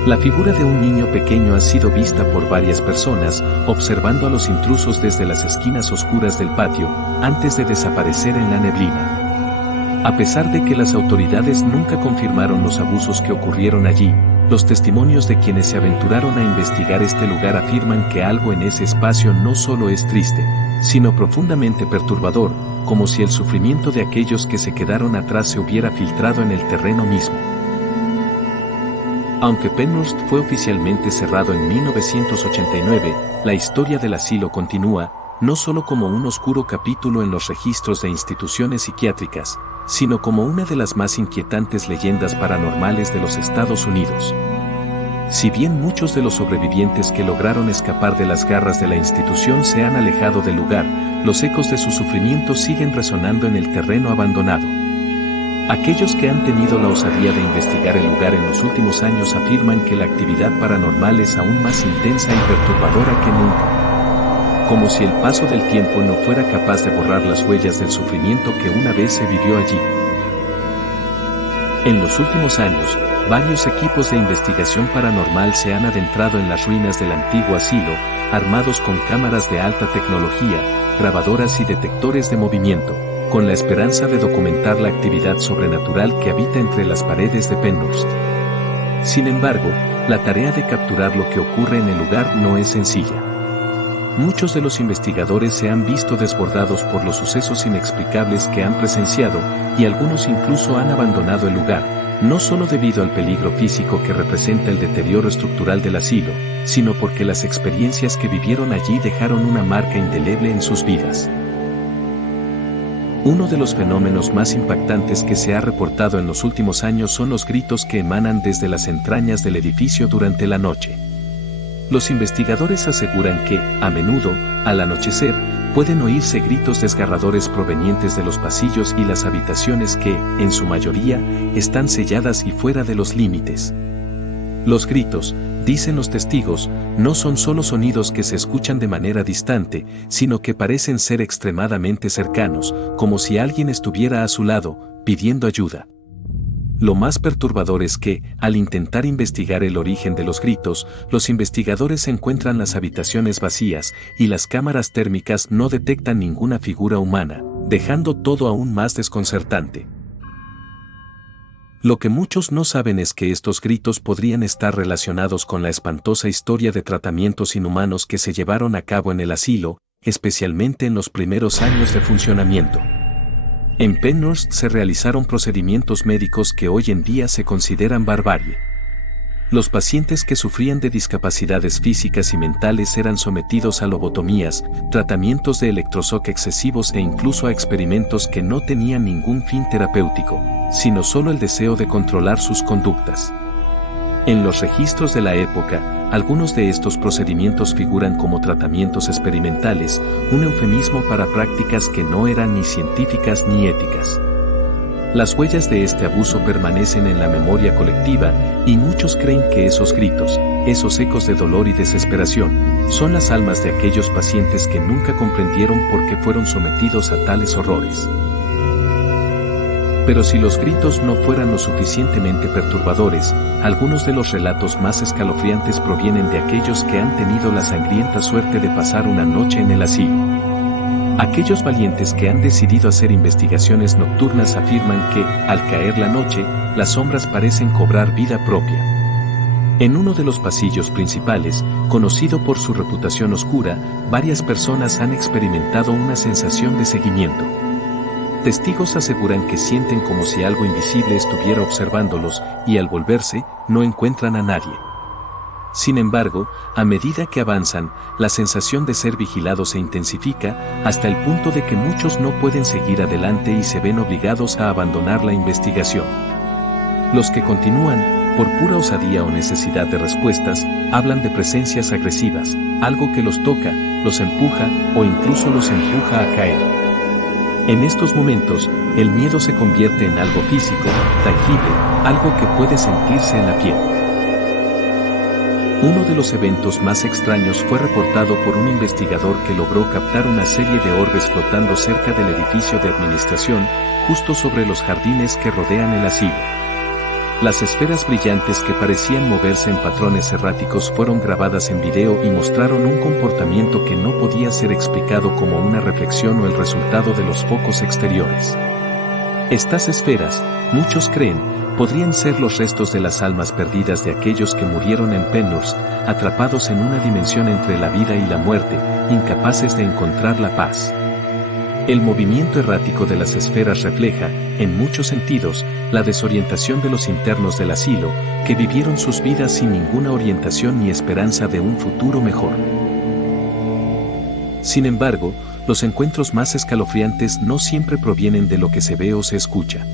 La figura de un niño pequeño ha sido vista por varias personas, observando a los intrusos desde las esquinas oscuras del patio, antes de desaparecer en la neblina. A pesar de que las autoridades nunca confirmaron los abusos que ocurrieron allí, los testimonios de quienes se aventuraron a investigar este lugar afirman que algo en ese espacio no solo es triste, sino profundamente perturbador, como si el sufrimiento de aquellos que se quedaron atrás se hubiera filtrado en el terreno mismo. Aunque Penhurst fue oficialmente cerrado en 1989, la historia del asilo continúa, no solo como un oscuro capítulo en los registros de instituciones psiquiátricas, sino como una de las más inquietantes leyendas paranormales de los Estados Unidos. Si bien muchos de los sobrevivientes que lograron escapar de las garras de la institución se han alejado del lugar, los ecos de su sufrimiento siguen resonando en el terreno abandonado. Aquellos que han tenido la osadía de investigar el lugar en los últimos años afirman que la actividad paranormal es aún más intensa y perturbadora que nunca. Como si el paso del tiempo no fuera capaz de borrar las huellas del sufrimiento que una vez se vivió allí. En los últimos años, varios equipos de investigación paranormal se han adentrado en las ruinas del antiguo asilo, armados con cámaras de alta tecnología, grabadoras y detectores de movimiento, con la esperanza de documentar la actividad sobrenatural que habita entre las paredes de Penhurst. Sin embargo, la tarea de capturar lo que ocurre en el lugar no es sencilla. Muchos de los investigadores se han visto desbordados por los sucesos inexplicables que han presenciado, y algunos incluso han abandonado el lugar, no solo debido al peligro físico que representa el deterioro estructural del asilo, sino porque las experiencias que vivieron allí dejaron una marca indeleble en sus vidas. Uno de los fenómenos más impactantes que se ha reportado en los últimos años son los gritos que emanan desde las entrañas del edificio durante la noche. Los investigadores aseguran que, a menudo, al anochecer, pueden oírse gritos desgarradores provenientes de los pasillos y las habitaciones que, en su mayoría, están selladas y fuera de los límites. Los gritos, dicen los testigos, no son solo sonidos que se escuchan de manera distante, sino que parecen ser extremadamente cercanos, como si alguien estuviera a su lado, pidiendo ayuda. Lo más perturbador es que, al intentar investigar el origen de los gritos, los investigadores encuentran las habitaciones vacías y las cámaras térmicas no detectan ninguna figura humana, dejando todo aún más desconcertante. Lo que muchos no saben es que estos gritos podrían estar relacionados con la espantosa historia de tratamientos inhumanos que se llevaron a cabo en el asilo, especialmente en los primeros años de funcionamiento. En Penhurst se realizaron procedimientos médicos que hoy en día se consideran barbarie. Los pacientes que sufrían de discapacidades físicas y mentales eran sometidos a lobotomías, tratamientos de electroshock excesivos e incluso a experimentos que no tenían ningún fin terapéutico, sino solo el deseo de controlar sus conductas. En los registros de la época, algunos de estos procedimientos figuran como tratamientos experimentales, un eufemismo para prácticas que no eran ni científicas ni éticas. Las huellas de este abuso permanecen en la memoria colectiva y muchos creen que esos gritos, esos ecos de dolor y desesperación, son las almas de aquellos pacientes que nunca comprendieron por qué fueron sometidos a tales horrores. Pero si los gritos no fueran lo suficientemente perturbadores, algunos de los relatos más escalofriantes provienen de aquellos que han tenido la sangrienta suerte de pasar una noche en el asilo. Aquellos valientes que han decidido hacer investigaciones nocturnas afirman que, al caer la noche, las sombras parecen cobrar vida propia. En uno de los pasillos principales, conocido por su reputación oscura, varias personas han experimentado una sensación de seguimiento. Testigos aseguran que sienten como si algo invisible estuviera observándolos y al volverse, no encuentran a nadie. Sin embargo, a medida que avanzan, la sensación de ser vigilados se intensifica, hasta el punto de que muchos no pueden seguir adelante y se ven obligados a abandonar la investigación. Los que continúan, por pura osadía o necesidad de respuestas, hablan de presencias agresivas, algo que los toca, los empuja o incluso los empuja a caer. En estos momentos, el miedo se convierte en algo físico, tangible, algo que puede sentirse en la piel. Uno de los eventos más extraños fue reportado por un investigador que logró captar una serie de orbes flotando cerca del edificio de administración, justo sobre los jardines que rodean el asilo. Las esferas brillantes que parecían moverse en patrones erráticos fueron grabadas en video y mostraron un comportamiento que no podía ser explicado como una reflexión o el resultado de los focos exteriores. Estas esferas, muchos creen, podrían ser los restos de las almas perdidas de aquellos que murieron en Penhurst, atrapados en una dimensión entre la vida y la muerte, incapaces de encontrar la paz. El movimiento errático de las esferas refleja, en muchos sentidos, la desorientación de los internos del asilo, que vivieron sus vidas sin ninguna orientación ni esperanza de un futuro mejor. Sin embargo, los encuentros más escalofriantes no siempre provienen de lo que se ve o se escucha.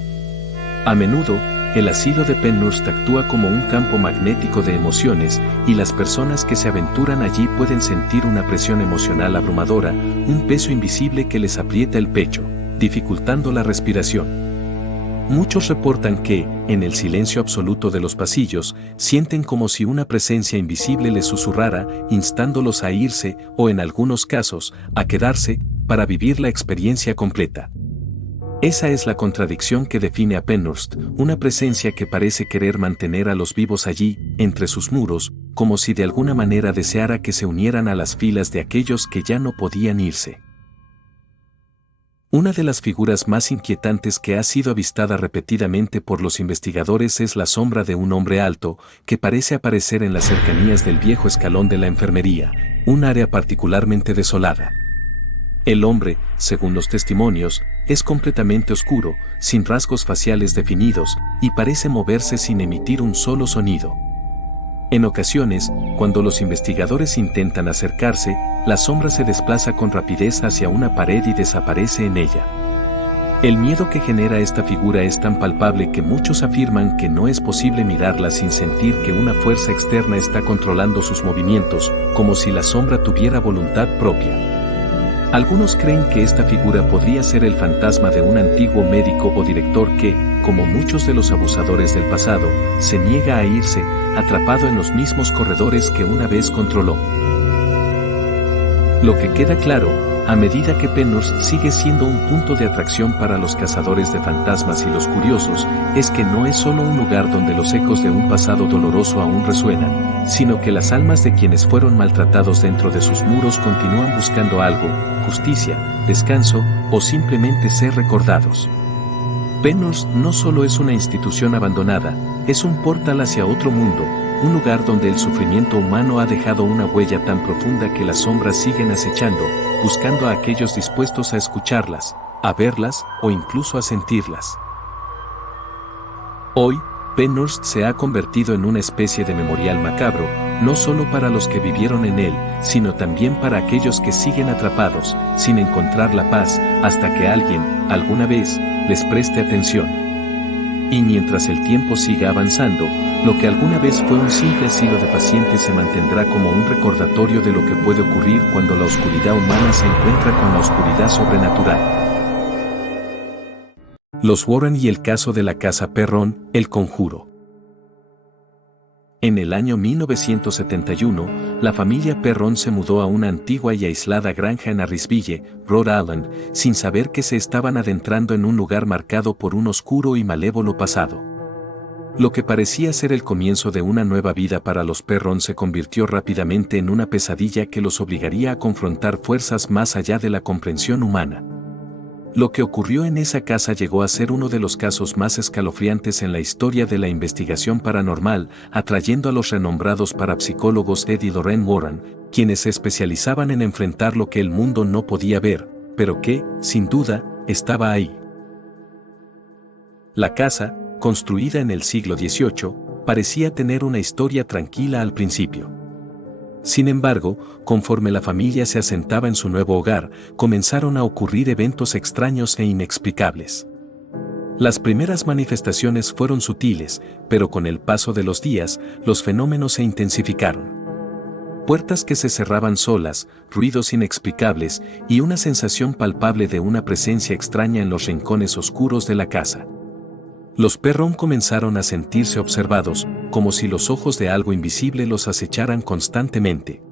A menudo, el asilo de Penhurst actúa como un campo magnético de emociones, y las personas que se aventuran allí pueden sentir una presión emocional abrumadora, un peso invisible que les aprieta el pecho, dificultando la respiración. Muchos reportan que, en el silencio absoluto de los pasillos, sienten como si una presencia invisible les susurrara, instándolos a irse, o en algunos casos, a quedarse, para vivir la experiencia completa. Esa es la contradicción que define a Penhurst, una presencia que parece querer mantener a los vivos allí, entre sus muros, como si de alguna manera deseara que se unieran a las filas de aquellos que ya no podían irse. Una de las figuras más inquietantes que ha sido avistada repetidamente por los investigadores es la sombra de un hombre alto, que parece aparecer en las cercanías del viejo escalón de la enfermería, un área particularmente desolada. El hombre, según los testimonios, es completamente oscuro, sin rasgos faciales definidos, y parece moverse sin emitir un solo sonido. En ocasiones, cuando los investigadores intentan acercarse, la sombra se desplaza con rapidez hacia una pared y desaparece en ella. El miedo que genera esta figura es tan palpable que muchos afirman que no es posible mirarla sin sentir que una fuerza externa está controlando sus movimientos, como si la sombra tuviera voluntad propia. Algunos creen que esta figura podría ser el fantasma de un antiguo médico o director que, como muchos de los abusadores del pasado, se niega a irse, atrapado en los mismos corredores que una vez controló. Lo que queda claro, a medida que Penhurst sigue siendo un punto de atracción para los cazadores de fantasmas y los curiosos, es que no es solo un lugar donde los ecos de un pasado doloroso aún resuenan, sino que las almas de quienes fueron maltratados dentro de sus muros continúan buscando algo, justicia, descanso, o simplemente ser recordados. Penhurst no solo es una institución abandonada, es un portal hacia otro mundo, un lugar donde el sufrimiento humano ha dejado una huella tan profunda que las sombras siguen acechando, buscando a aquellos dispuestos a escucharlas, a verlas o incluso a sentirlas. Hoy, Penhurst se ha convertido en una especie de memorial macabro, no solo para los que vivieron en él, sino también para aquellos que siguen atrapados, sin encontrar la paz, hasta que alguien, alguna vez, les preste atención. Y mientras el tiempo siga avanzando, lo que alguna vez fue un simple asilo de pacientes se mantendrá como un recordatorio de lo que puede ocurrir cuando la oscuridad humana se encuentra con la oscuridad sobrenatural. Los Warren y el caso de la casa Perron, el conjuro. En el año 1971, la familia Perron se mudó a una antigua y aislada granja en Harrisville, Rhode Island, sin saber que se estaban adentrando en un lugar marcado por un oscuro y malévolo pasado. Lo que parecía ser el comienzo de una nueva vida para los Perron se convirtió rápidamente en una pesadilla que los obligaría a confrontar fuerzas más allá de la comprensión humana. Lo que ocurrió en esa casa llegó a ser uno de los casos más escalofriantes en la historia de la investigación paranormal, atrayendo a los renombrados parapsicólogos Ed y Lorraine Warren, quienes se especializaban en enfrentar lo que el mundo no podía ver, pero que, sin duda, estaba ahí. La casa, construida en el siglo XVIII, parecía tener una historia tranquila al principio. Sin embargo, conforme la familia se asentaba en su nuevo hogar, comenzaron a ocurrir eventos extraños e inexplicables. Las primeras manifestaciones fueron sutiles, pero con el paso de los días, los fenómenos se intensificaron. Puertas que se cerraban solas, ruidos inexplicables y una sensación palpable de una presencia extraña en los rincones oscuros de la casa. Los Perron comenzaron a sentirse observados, como si los ojos de algo invisible los acecharan constantemente.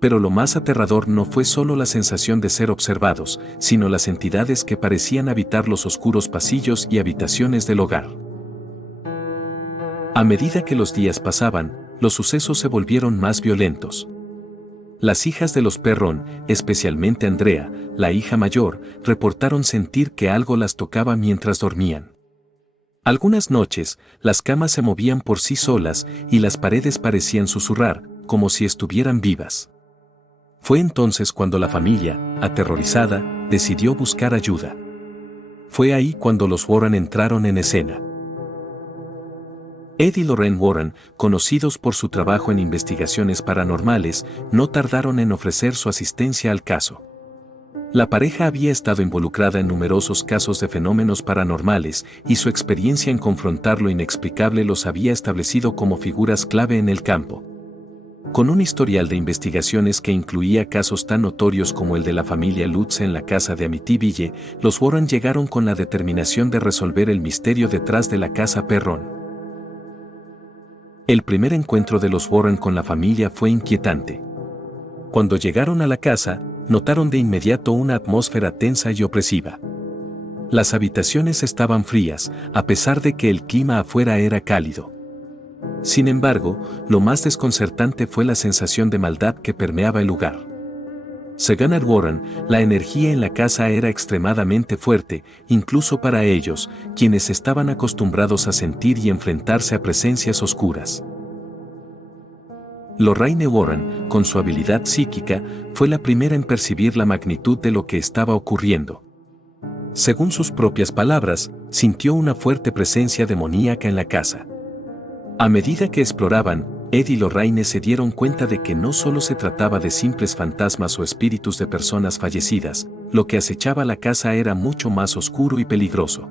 Pero lo más aterrador no fue solo la sensación de ser observados, sino las entidades que parecían habitar los oscuros pasillos y habitaciones del hogar. A medida que los días pasaban, los sucesos se volvieron más violentos. Las hijas de los Perron, especialmente Andrea, la hija mayor, reportaron sentir que algo las tocaba mientras dormían. Algunas noches, las camas se movían por sí solas y las paredes parecían susurrar, como si estuvieran vivas. Fue entonces cuando la familia, aterrorizada, decidió buscar ayuda. Fue ahí cuando los Warren entraron en escena. Ed y Lorraine Warren, conocidos por su trabajo en investigaciones paranormales, no tardaron en ofrecer su asistencia al caso. La pareja había estado involucrada en numerosos casos de fenómenos paranormales y su experiencia en confrontar lo inexplicable los había establecido como figuras clave en el campo. Con un historial de investigaciones que incluía casos tan notorios como el de la familia Lutz en la casa de Amityville, los Warren llegaron con la determinación de resolver el misterio detrás de la casa Perron. El primer encuentro de los Warren con la familia fue inquietante. Cuando llegaron a la casa, notaron de inmediato una atmósfera tensa y opresiva. Las habitaciones estaban frías, a pesar de que el clima afuera era cálido. Sin embargo, lo más desconcertante fue la sensación de maldad que permeaba el lugar. Según Ed Warren, la energía en la casa era extremadamente fuerte, incluso para ellos, quienes estaban acostumbrados a sentir y enfrentarse a presencias oscuras. Lorraine Warren, con su habilidad psíquica, fue la primera en percibir la magnitud de lo que estaba ocurriendo. Según sus propias palabras, sintió una fuerte presencia demoníaca en la casa. A medida que exploraban, Ed y Lorraine se dieron cuenta de que no solo se trataba de simples fantasmas o espíritus de personas fallecidas, lo que acechaba la casa era mucho más oscuro y peligroso.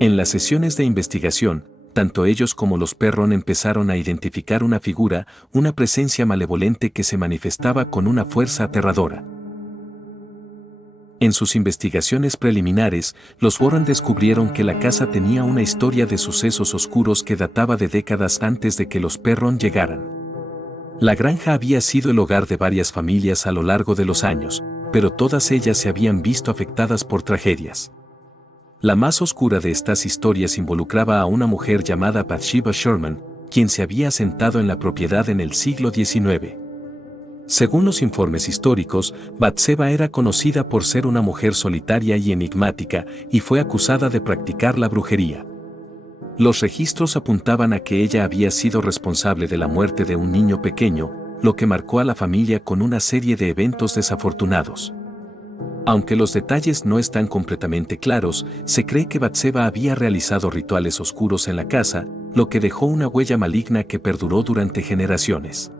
En las sesiones de investigación, tanto ellos como los Perron empezaron a identificar una figura, una presencia malevolente que se manifestaba con una fuerza aterradora. En sus investigaciones preliminares, los Warren descubrieron que la casa tenía una historia de sucesos oscuros que databa de décadas antes de que los Perron llegaran. La granja había sido el hogar de varias familias a lo largo de los años, pero todas ellas se habían visto afectadas por tragedias. La más oscura de estas historias involucraba a una mujer llamada Bathsheba Sherman, quien se había asentado en la propiedad en el siglo XIX. Según los informes históricos, Batseba era conocida por ser una mujer solitaria y enigmática, y fue acusada de practicar la brujería. Los registros apuntaban a que ella había sido responsable de la muerte de un niño pequeño, lo que marcó a la familia con una serie de eventos desafortunados. Aunque los detalles no están completamente claros, se cree que Batseba había realizado rituales oscuros en la casa, lo que dejó una huella maligna que perduró durante generaciones.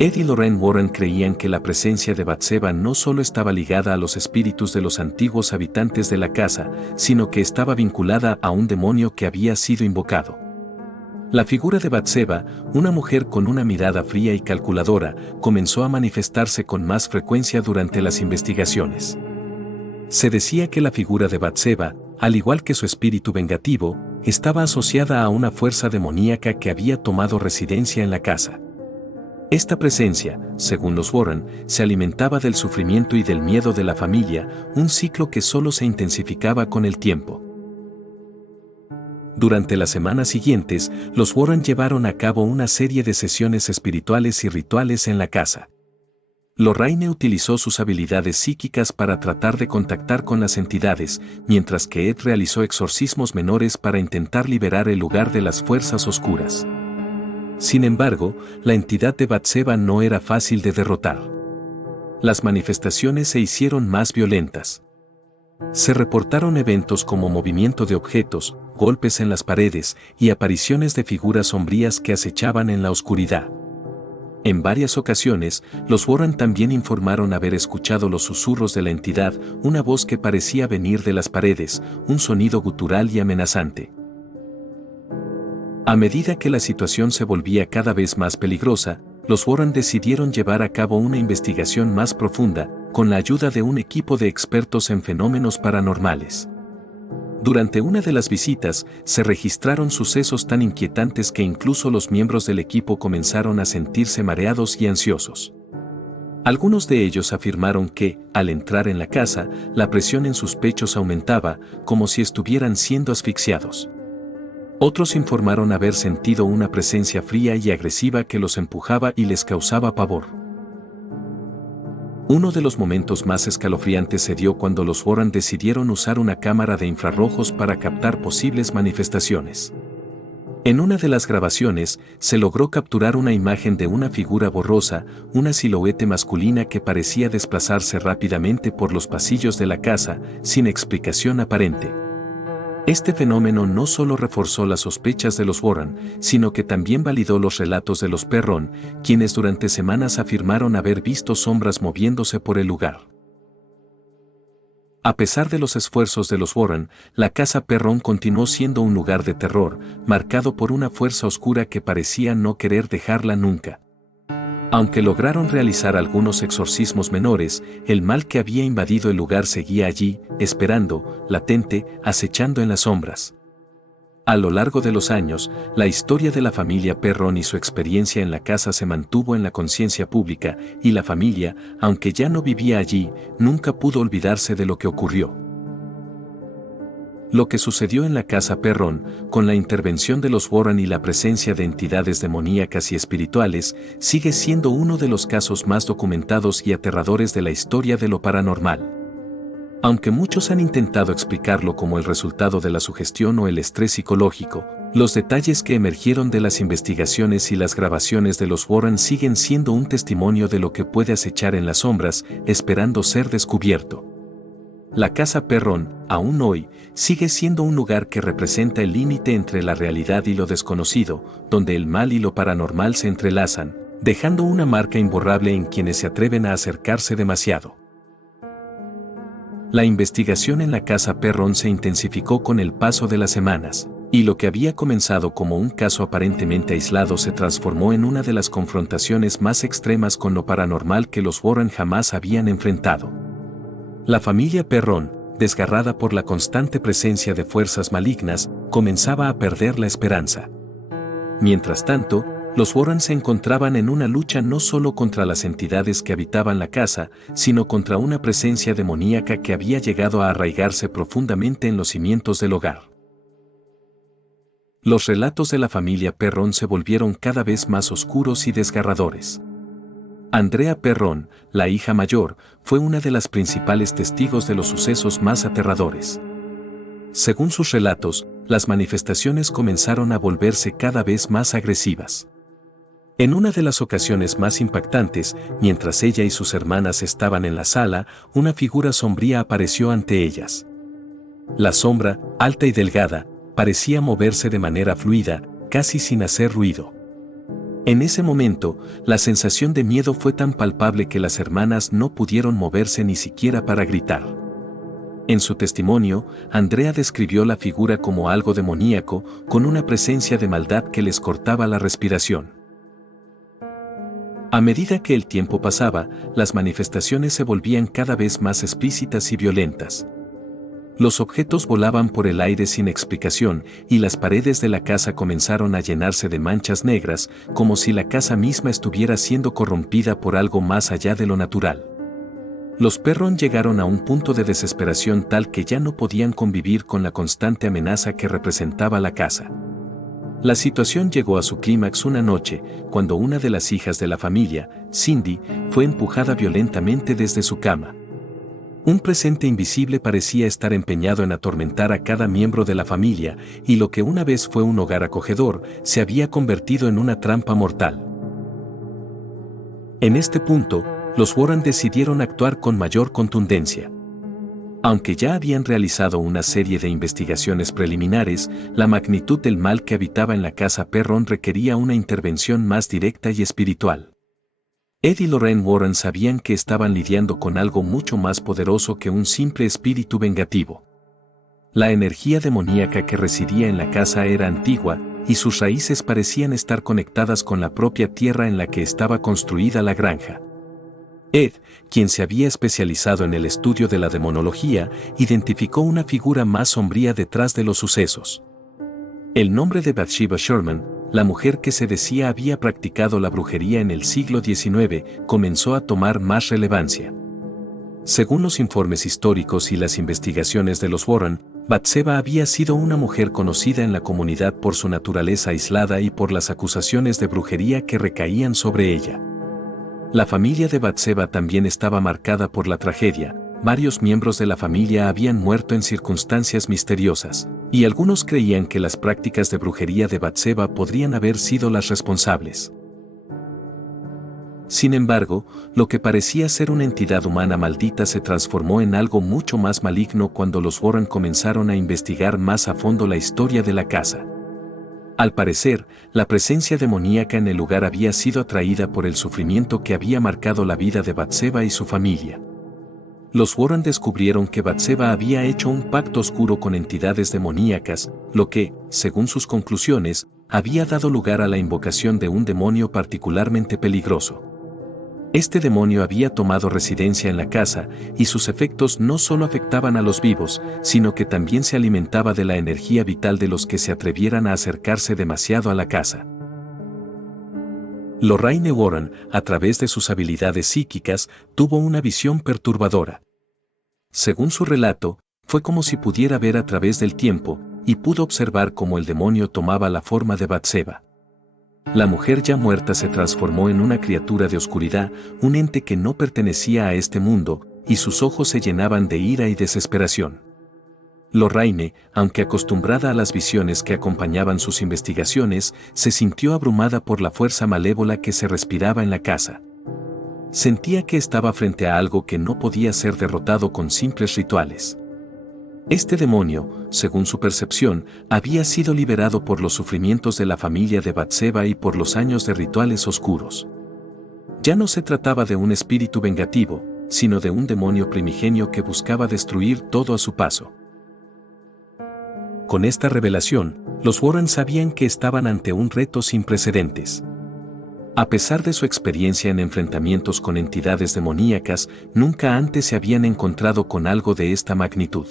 Ed y Lorraine Warren creían que la presencia de Batseba no solo estaba ligada a los espíritus de los antiguos habitantes de la casa, sino que estaba vinculada a un demonio que había sido invocado. La figura de Batseba, una mujer con una mirada fría y calculadora, comenzó a manifestarse con más frecuencia durante las investigaciones. Se decía que la figura de Batseba, al igual que su espíritu vengativo, estaba asociada a una fuerza demoníaca que había tomado residencia en la casa. Esta presencia, según los Warren, se alimentaba del sufrimiento y del miedo de la familia, un ciclo que solo se intensificaba con el tiempo. Durante las semanas siguientes, los Warren llevaron a cabo una serie de sesiones espirituales y rituales en la casa. Lorraine utilizó sus habilidades psíquicas para tratar de contactar con las entidades, mientras que Ed realizó exorcismos menores para intentar liberar el lugar de las fuerzas oscuras. Sin embargo, la entidad de Batseba no era fácil de derrotar. Las manifestaciones se hicieron más violentas. Se reportaron eventos como movimiento de objetos, golpes en las paredes y apariciones de figuras sombrías que acechaban en la oscuridad. En varias ocasiones, los Warren también informaron haber escuchado los susurros de la entidad, una voz que parecía venir de las paredes, un sonido gutural y amenazante. A medida que la situación se volvía cada vez más peligrosa, los Warren decidieron llevar a cabo una investigación más profunda, con la ayuda de un equipo de expertos en fenómenos paranormales. Durante una de las visitas, se registraron sucesos tan inquietantes que incluso los miembros del equipo comenzaron a sentirse mareados y ansiosos. Algunos de ellos afirmaron que, al entrar en la casa, la presión en sus pechos aumentaba, como si estuvieran siendo asfixiados. Otros informaron haber sentido una presencia fría y agresiva que los empujaba y les causaba pavor. Uno de los momentos más escalofriantes se dio cuando los Warren decidieron usar una cámara de infrarrojos para captar posibles manifestaciones. En una de las grabaciones, se logró capturar una imagen de una figura borrosa, una silueta masculina que parecía desplazarse rápidamente por los pasillos de la casa, sin explicación aparente. Este fenómeno no solo reforzó las sospechas de los Warren, sino que también validó los relatos de los Perron, quienes durante semanas afirmaron haber visto sombras moviéndose por el lugar. A pesar de los esfuerzos de los Warren, la casa Perron continuó siendo un lugar de terror, marcado por una fuerza oscura que parecía no querer dejarla nunca. Aunque lograron realizar algunos exorcismos menores, el mal que había invadido el lugar seguía allí, esperando, latente, acechando en las sombras. A lo largo de los años, la historia de la familia Perron y su experiencia en la casa se mantuvo en la conciencia pública, y la familia, aunque ya no vivía allí, nunca pudo olvidarse de lo que ocurrió. Lo que sucedió en la casa Perron, con la intervención de los Warren y la presencia de entidades demoníacas y espirituales, sigue siendo uno de los casos más documentados y aterradores de la historia de lo paranormal. Aunque muchos han intentado explicarlo como el resultado de la sugestión o el estrés psicológico, los detalles que emergieron de las investigaciones y las grabaciones de los Warren siguen siendo un testimonio de lo que puede acechar en las sombras, esperando ser descubierto. La casa Perron, aún hoy, sigue siendo un lugar que representa el límite entre la realidad y lo desconocido, donde el mal y lo paranormal se entrelazan, dejando una marca imborrable en quienes se atreven a acercarse demasiado. La investigación en la casa Perron se intensificó con el paso de las semanas, y lo que había comenzado como un caso aparentemente aislado se transformó en una de las confrontaciones más extremas con lo paranormal que los Warren jamás habían enfrentado. La familia Perron, desgarrada por la constante presencia de fuerzas malignas, comenzaba a perder la esperanza. Mientras tanto, los Warren se encontraban en una lucha no solo contra las entidades que habitaban la casa, sino contra una presencia demoníaca que había llegado a arraigarse profundamente en los cimientos del hogar. Los relatos de la familia Perron se volvieron cada vez más oscuros y desgarradores. Andrea Perron, la hija mayor, fue una de las principales testigos de los sucesos más aterradores. Según sus relatos, las manifestaciones comenzaron a volverse cada vez más agresivas. En una de las ocasiones más impactantes, mientras ella y sus hermanas estaban en la sala, una figura sombría apareció ante ellas. La sombra, alta y delgada, parecía moverse de manera fluida, casi sin hacer ruido. En ese momento, la sensación de miedo fue tan palpable que las hermanas no pudieron moverse ni siquiera para gritar. En su testimonio, Andrea describió la figura como algo demoníaco, con una presencia de maldad que les cortaba la respiración. A medida que el tiempo pasaba, las manifestaciones se volvían cada vez más explícitas y violentas. Los objetos volaban por el aire sin explicación, y las paredes de la casa comenzaron a llenarse de manchas negras, como si la casa misma estuviera siendo corrompida por algo más allá de lo natural. Los Perron llegaron a un punto de desesperación tal que ya no podían convivir con la constante amenaza que representaba la casa. La situación llegó a su clímax una noche, cuando una de las hijas de la familia, Cindy, fue empujada violentamente desde su cama. Un presente invisible parecía estar empeñado en atormentar a cada miembro de la familia, y lo que una vez fue un hogar acogedor, se había convertido en una trampa mortal. En este punto, los Warren decidieron actuar con mayor contundencia. Aunque ya habían realizado una serie de investigaciones preliminares, la magnitud del mal que habitaba en la casa Perron requería una intervención más directa y espiritual. Ed y Lorraine Warren sabían que estaban lidiando con algo mucho más poderoso que un simple espíritu vengativo. La energía demoníaca que residía en la casa era antigua, y sus raíces parecían estar conectadas con la propia tierra en la que estaba construida la granja. Ed, quien se había especializado en el estudio de la demonología, identificó una figura más sombría detrás de los sucesos. El nombre de Bathsheba Sherman, la mujer que se decía había practicado la brujería en el siglo XIX, comenzó a tomar más relevancia. Según los informes históricos y las investigaciones de los Warren, Bathsheba había sido una mujer conocida en la comunidad por su naturaleza aislada y por las acusaciones de brujería que recaían sobre ella. La familia de Bathsheba también estaba marcada por la tragedia. Varios miembros de la familia habían muerto en circunstancias misteriosas, y algunos creían que las prácticas de brujería de Bathsheba podrían haber sido las responsables. Sin embargo, lo que parecía ser una entidad humana maldita se transformó en algo mucho más maligno cuando los Warren comenzaron a investigar más a fondo la historia de la casa. Al parecer, la presencia demoníaca en el lugar había sido atraída por el sufrimiento que había marcado la vida de Bathsheba y su familia. Los Warren descubrieron que Bathsheba había hecho un pacto oscuro con entidades demoníacas, lo que, según sus conclusiones, había dado lugar a la invocación de un demonio particularmente peligroso. Este demonio había tomado residencia en la casa, y sus efectos no solo afectaban a los vivos, sino que también se alimentaba de la energía vital de los que se atrevieran a acercarse demasiado a la casa. Lorraine Warren, a través de sus habilidades psíquicas, tuvo una visión perturbadora. Según su relato, fue como si pudiera ver a través del tiempo, y pudo observar cómo el demonio tomaba la forma de Bathsheba. La mujer ya muerta se transformó en una criatura de oscuridad, un ente que no pertenecía a este mundo, y sus ojos se llenaban de ira y desesperación. Lorraine, aunque acostumbrada a las visiones que acompañaban sus investigaciones, se sintió abrumada por la fuerza malévola que se respiraba en la casa. Sentía que estaba frente a algo que no podía ser derrotado con simples rituales. Este demonio, según su percepción, había sido liberado por los sufrimientos de la familia de Bathsheba y por los años de rituales oscuros. Ya no se trataba de un espíritu vengativo, sino de un demonio primigenio que buscaba destruir todo a su paso. Con esta revelación, los Warren sabían que estaban ante un reto sin precedentes. A pesar de su experiencia en enfrentamientos con entidades demoníacas, nunca antes se habían encontrado con algo de esta magnitud.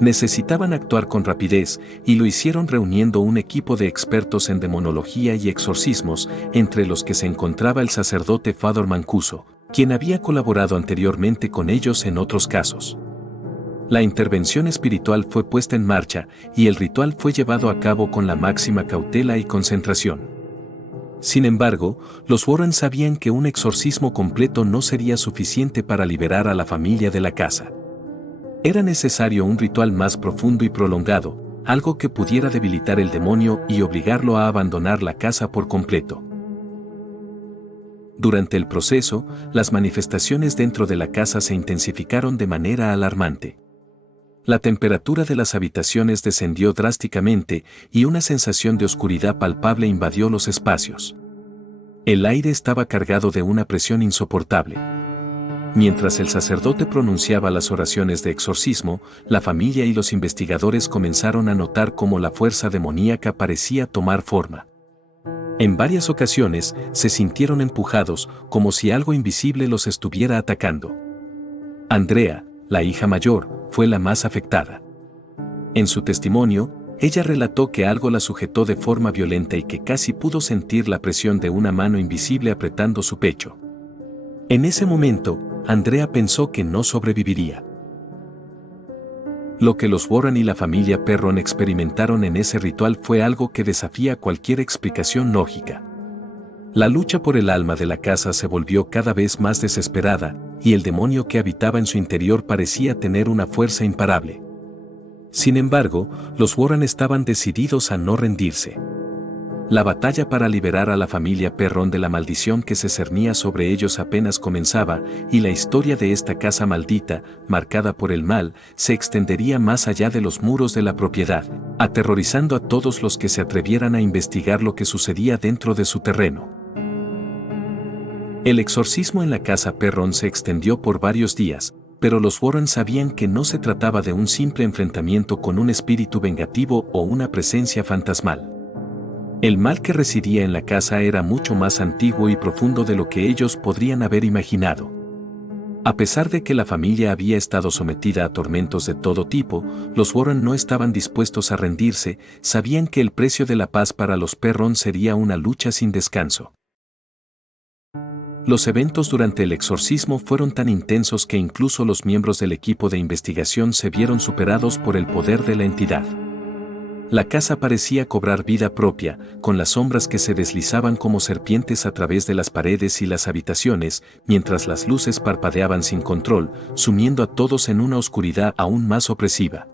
Necesitaban actuar con rapidez, y lo hicieron reuniendo un equipo de expertos en demonología y exorcismos, entre los que se encontraba el sacerdote Father Mancuso, quien había colaborado anteriormente con ellos en otros casos. La intervención espiritual fue puesta en marcha, y el ritual fue llevado a cabo con la máxima cautela y concentración. Sin embargo, los Warren sabían que un exorcismo completo no sería suficiente para liberar a la familia de la casa. Era necesario un ritual más profundo y prolongado, algo que pudiera debilitar el demonio y obligarlo a abandonar la casa por completo. Durante el proceso, las manifestaciones dentro de la casa se intensificaron de manera alarmante. La temperatura de las habitaciones descendió drásticamente y una sensación de oscuridad palpable invadió los espacios. El aire estaba cargado de una presión insoportable. Mientras el sacerdote pronunciaba las oraciones de exorcismo, la familia y los investigadores comenzaron a notar cómo la fuerza demoníaca parecía tomar forma. En varias ocasiones, se sintieron empujados, como si algo invisible los estuviera atacando. Andrea, la hija mayor, fue la más afectada. En su testimonio, ella relató que algo la sujetó de forma violenta y que casi pudo sentir la presión de una mano invisible apretando su pecho. En ese momento, Andrea pensó que no sobreviviría. Lo que los Warren y la familia Perron experimentaron en ese ritual fue algo que desafía cualquier explicación lógica. La lucha por el alma de la casa se volvió cada vez más desesperada, y el demonio que habitaba en su interior parecía tener una fuerza imparable. Sin embargo, los Warren estaban decididos a no rendirse. La batalla para liberar a la familia Perron de la maldición que se cernía sobre ellos apenas comenzaba, y la historia de esta casa maldita, marcada por el mal, se extendería más allá de los muros de la propiedad, aterrorizando a todos los que se atrevieran a investigar lo que sucedía dentro de su terreno. El exorcismo en la casa Perron se extendió por varios días, pero los Warren sabían que no se trataba de un simple enfrentamiento con un espíritu vengativo o una presencia fantasmal. El mal que residía en la casa era mucho más antiguo y profundo de lo que ellos podrían haber imaginado. A pesar de que la familia había estado sometida a tormentos de todo tipo, los Warren no estaban dispuestos a rendirse, sabían que el precio de la paz para los Perron sería una lucha sin descanso. Los eventos durante el exorcismo fueron tan intensos que incluso los miembros del equipo de investigación se vieron superados por el poder de la entidad. La casa parecía cobrar vida propia, con las sombras que se deslizaban como serpientes a través de las paredes y las habitaciones, mientras las luces parpadeaban sin control, sumiendo a todos en una oscuridad aún más opresiva.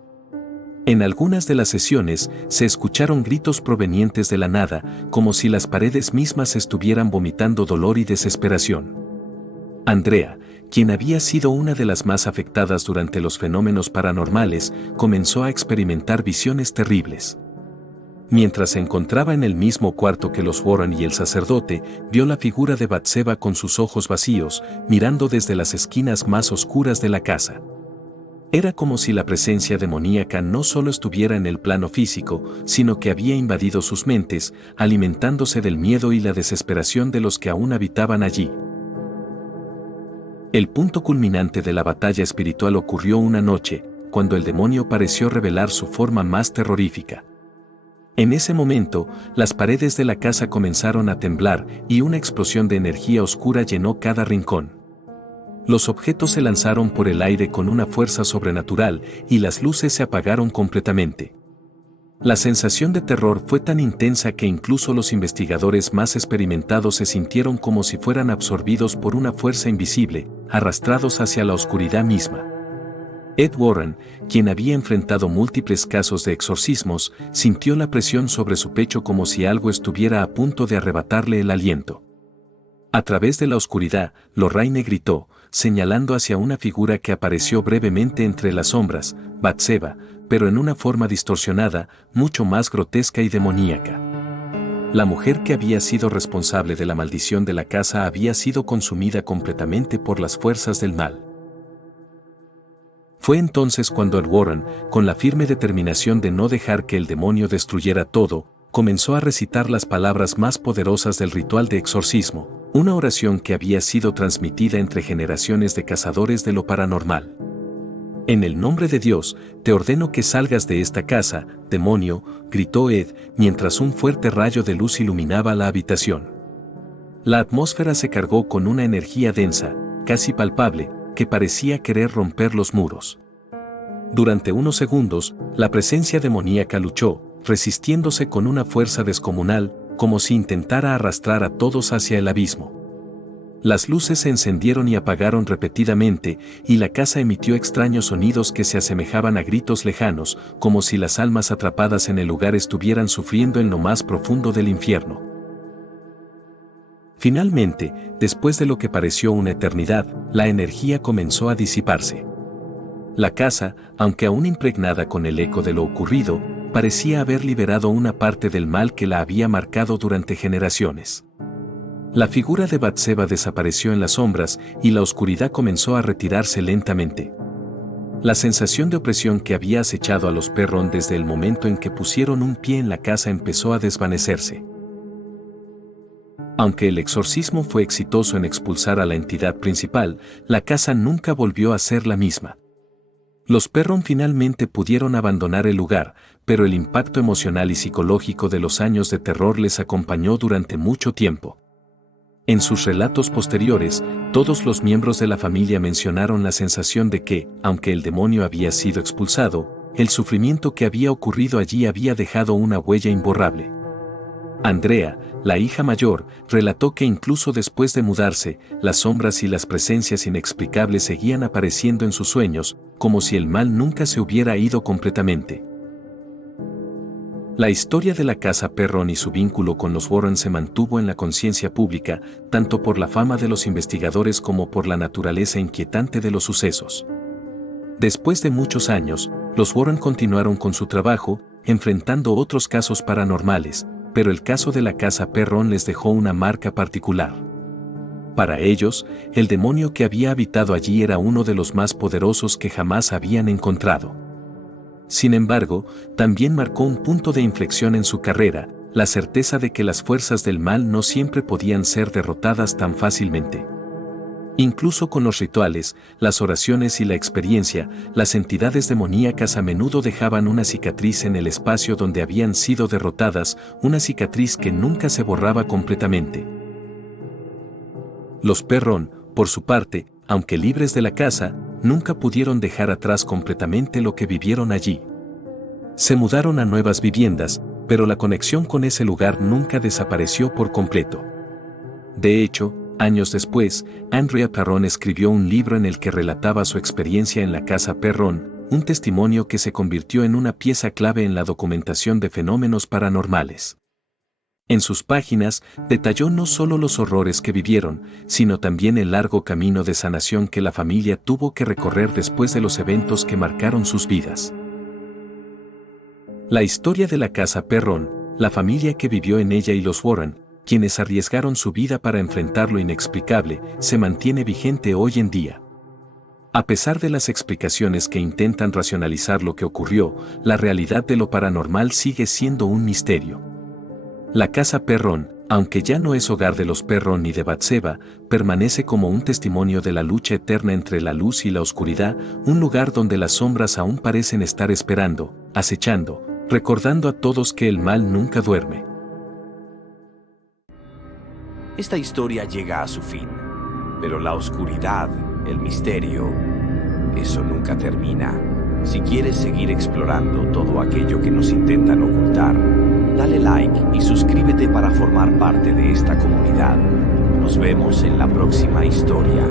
En algunas de las sesiones, se escucharon gritos provenientes de la nada, como si las paredes mismas estuvieran vomitando dolor y desesperación. Andrea, quien había sido una de las más afectadas durante los fenómenos paranormales, comenzó a experimentar visiones terribles. Mientras se encontraba en el mismo cuarto que los Warren y el sacerdote, vio la figura de Batseba con sus ojos vacíos, mirando desde las esquinas más oscuras de la casa. Era como si la presencia demoníaca no solo estuviera en el plano físico, sino que había invadido sus mentes, alimentándose del miedo y la desesperación de los que aún habitaban allí. El punto culminante de la batalla espiritual ocurrió una noche, cuando el demonio pareció revelar su forma más terrorífica. En ese momento, las paredes de la casa comenzaron a temblar y una explosión de energía oscura llenó cada rincón. Los objetos se lanzaron por el aire con una fuerza sobrenatural y las luces se apagaron completamente. La sensación de terror fue tan intensa que incluso los investigadores más experimentados se sintieron como si fueran absorbidos por una fuerza invisible, arrastrados hacia la oscuridad misma. Ed Warren, quien había enfrentado múltiples casos de exorcismos, sintió la presión sobre su pecho como si algo estuviera a punto de arrebatarle el aliento. A través de la oscuridad, Lorraine gritó, señalando hacia una figura que apareció brevemente entre las sombras, Batseba, pero en una forma distorsionada, mucho más grotesca y demoníaca. La mujer que había sido responsable de la maldición de la casa había sido consumida completamente por las fuerzas del mal. Fue entonces cuando Ed Warren, con la firme determinación de no dejar que el demonio destruyera todo, comenzó a recitar las palabras más poderosas del ritual de exorcismo, una oración que había sido transmitida entre generaciones de cazadores de lo paranormal. En el nombre de Dios, te ordeno que salgas de esta casa, demonio, gritó Ed, mientras un fuerte rayo de luz iluminaba la habitación. La atmósfera se cargó con una energía densa, casi palpable, que parecía querer romper los muros. Durante unos segundos, la presencia demoníaca luchó, resistiéndose con una fuerza descomunal, como si intentara arrastrar a todos hacia el abismo. Las luces se encendieron y apagaron repetidamente, y la casa emitió extraños sonidos que se asemejaban a gritos lejanos, como si las almas atrapadas en el lugar estuvieran sufriendo en lo más profundo del infierno. Finalmente, después de lo que pareció una eternidad, la energía comenzó a disiparse. La casa, aunque aún impregnada con el eco de lo ocurrido, parecía haber liberado una parte del mal que la había marcado durante generaciones. La figura de Batseba desapareció en las sombras y la oscuridad comenzó a retirarse lentamente. La sensación de opresión que había acechado a los Perron desde el momento en que pusieron un pie en la casa empezó a desvanecerse. Aunque el exorcismo fue exitoso en expulsar a la entidad principal, la casa nunca volvió a ser la misma. Los Perron finalmente pudieron abandonar el lugar, pero el impacto emocional y psicológico de los años de terror les acompañó durante mucho tiempo. En sus relatos posteriores, todos los miembros de la familia mencionaron la sensación de que, aunque el demonio había sido expulsado, el sufrimiento que había ocurrido allí había dejado una huella imborrable. Andrea, la hija mayor, relató que incluso después de mudarse, las sombras y las presencias inexplicables seguían apareciendo en sus sueños, como si el mal nunca se hubiera ido completamente. La historia de la casa Perron y su vínculo con los Warren se mantuvo en la conciencia pública, tanto por la fama de los investigadores como por la naturaleza inquietante de los sucesos. Después de muchos años, los Warren continuaron con su trabajo, enfrentando otros casos paranormales, pero el caso de la casa Perron les dejó una marca particular. Para ellos, el demonio que había habitado allí era uno de los más poderosos que jamás habían encontrado. Sin embargo, también marcó un punto de inflexión en su carrera, la certeza de que las fuerzas del mal no siempre podían ser derrotadas tan fácilmente. Incluso con los rituales, las oraciones y la experiencia, las entidades demoníacas a menudo dejaban una cicatriz en el espacio donde habían sido derrotadas, una cicatriz que nunca se borraba completamente. Los Perron, por su parte, aunque libres de la casa, nunca pudieron dejar atrás completamente lo que vivieron allí. Se mudaron a nuevas viviendas, pero la conexión con ese lugar nunca desapareció por completo. De hecho, años después, Andrea Perron escribió un libro en el que relataba su experiencia en la casa Perron, un testimonio que se convirtió en una pieza clave en la documentación de fenómenos paranormales. En sus páginas, detalló no solo los horrores que vivieron, sino también el largo camino de sanación que la familia tuvo que recorrer después de los eventos que marcaron sus vidas. La historia de la casa Perron, la familia que vivió en ella y los Warren, quienes arriesgaron su vida para enfrentar lo inexplicable, se mantiene vigente hoy en día. A pesar de las explicaciones que intentan racionalizar lo que ocurrió, la realidad de lo paranormal sigue siendo un misterio. La casa Perron, aunque ya no es hogar de los Perron ni de Batseba, permanece como un testimonio de la lucha eterna entre la luz y la oscuridad, un lugar donde las sombras aún parecen estar esperando, acechando, recordando a todos que el mal nunca duerme. Esta historia llega a su fin, pero la oscuridad, el misterio, eso nunca termina. Si quieres seguir explorando todo aquello que nos intentan ocultar, dale like y suscríbete para formar parte de esta comunidad. Nos vemos en la próxima historia.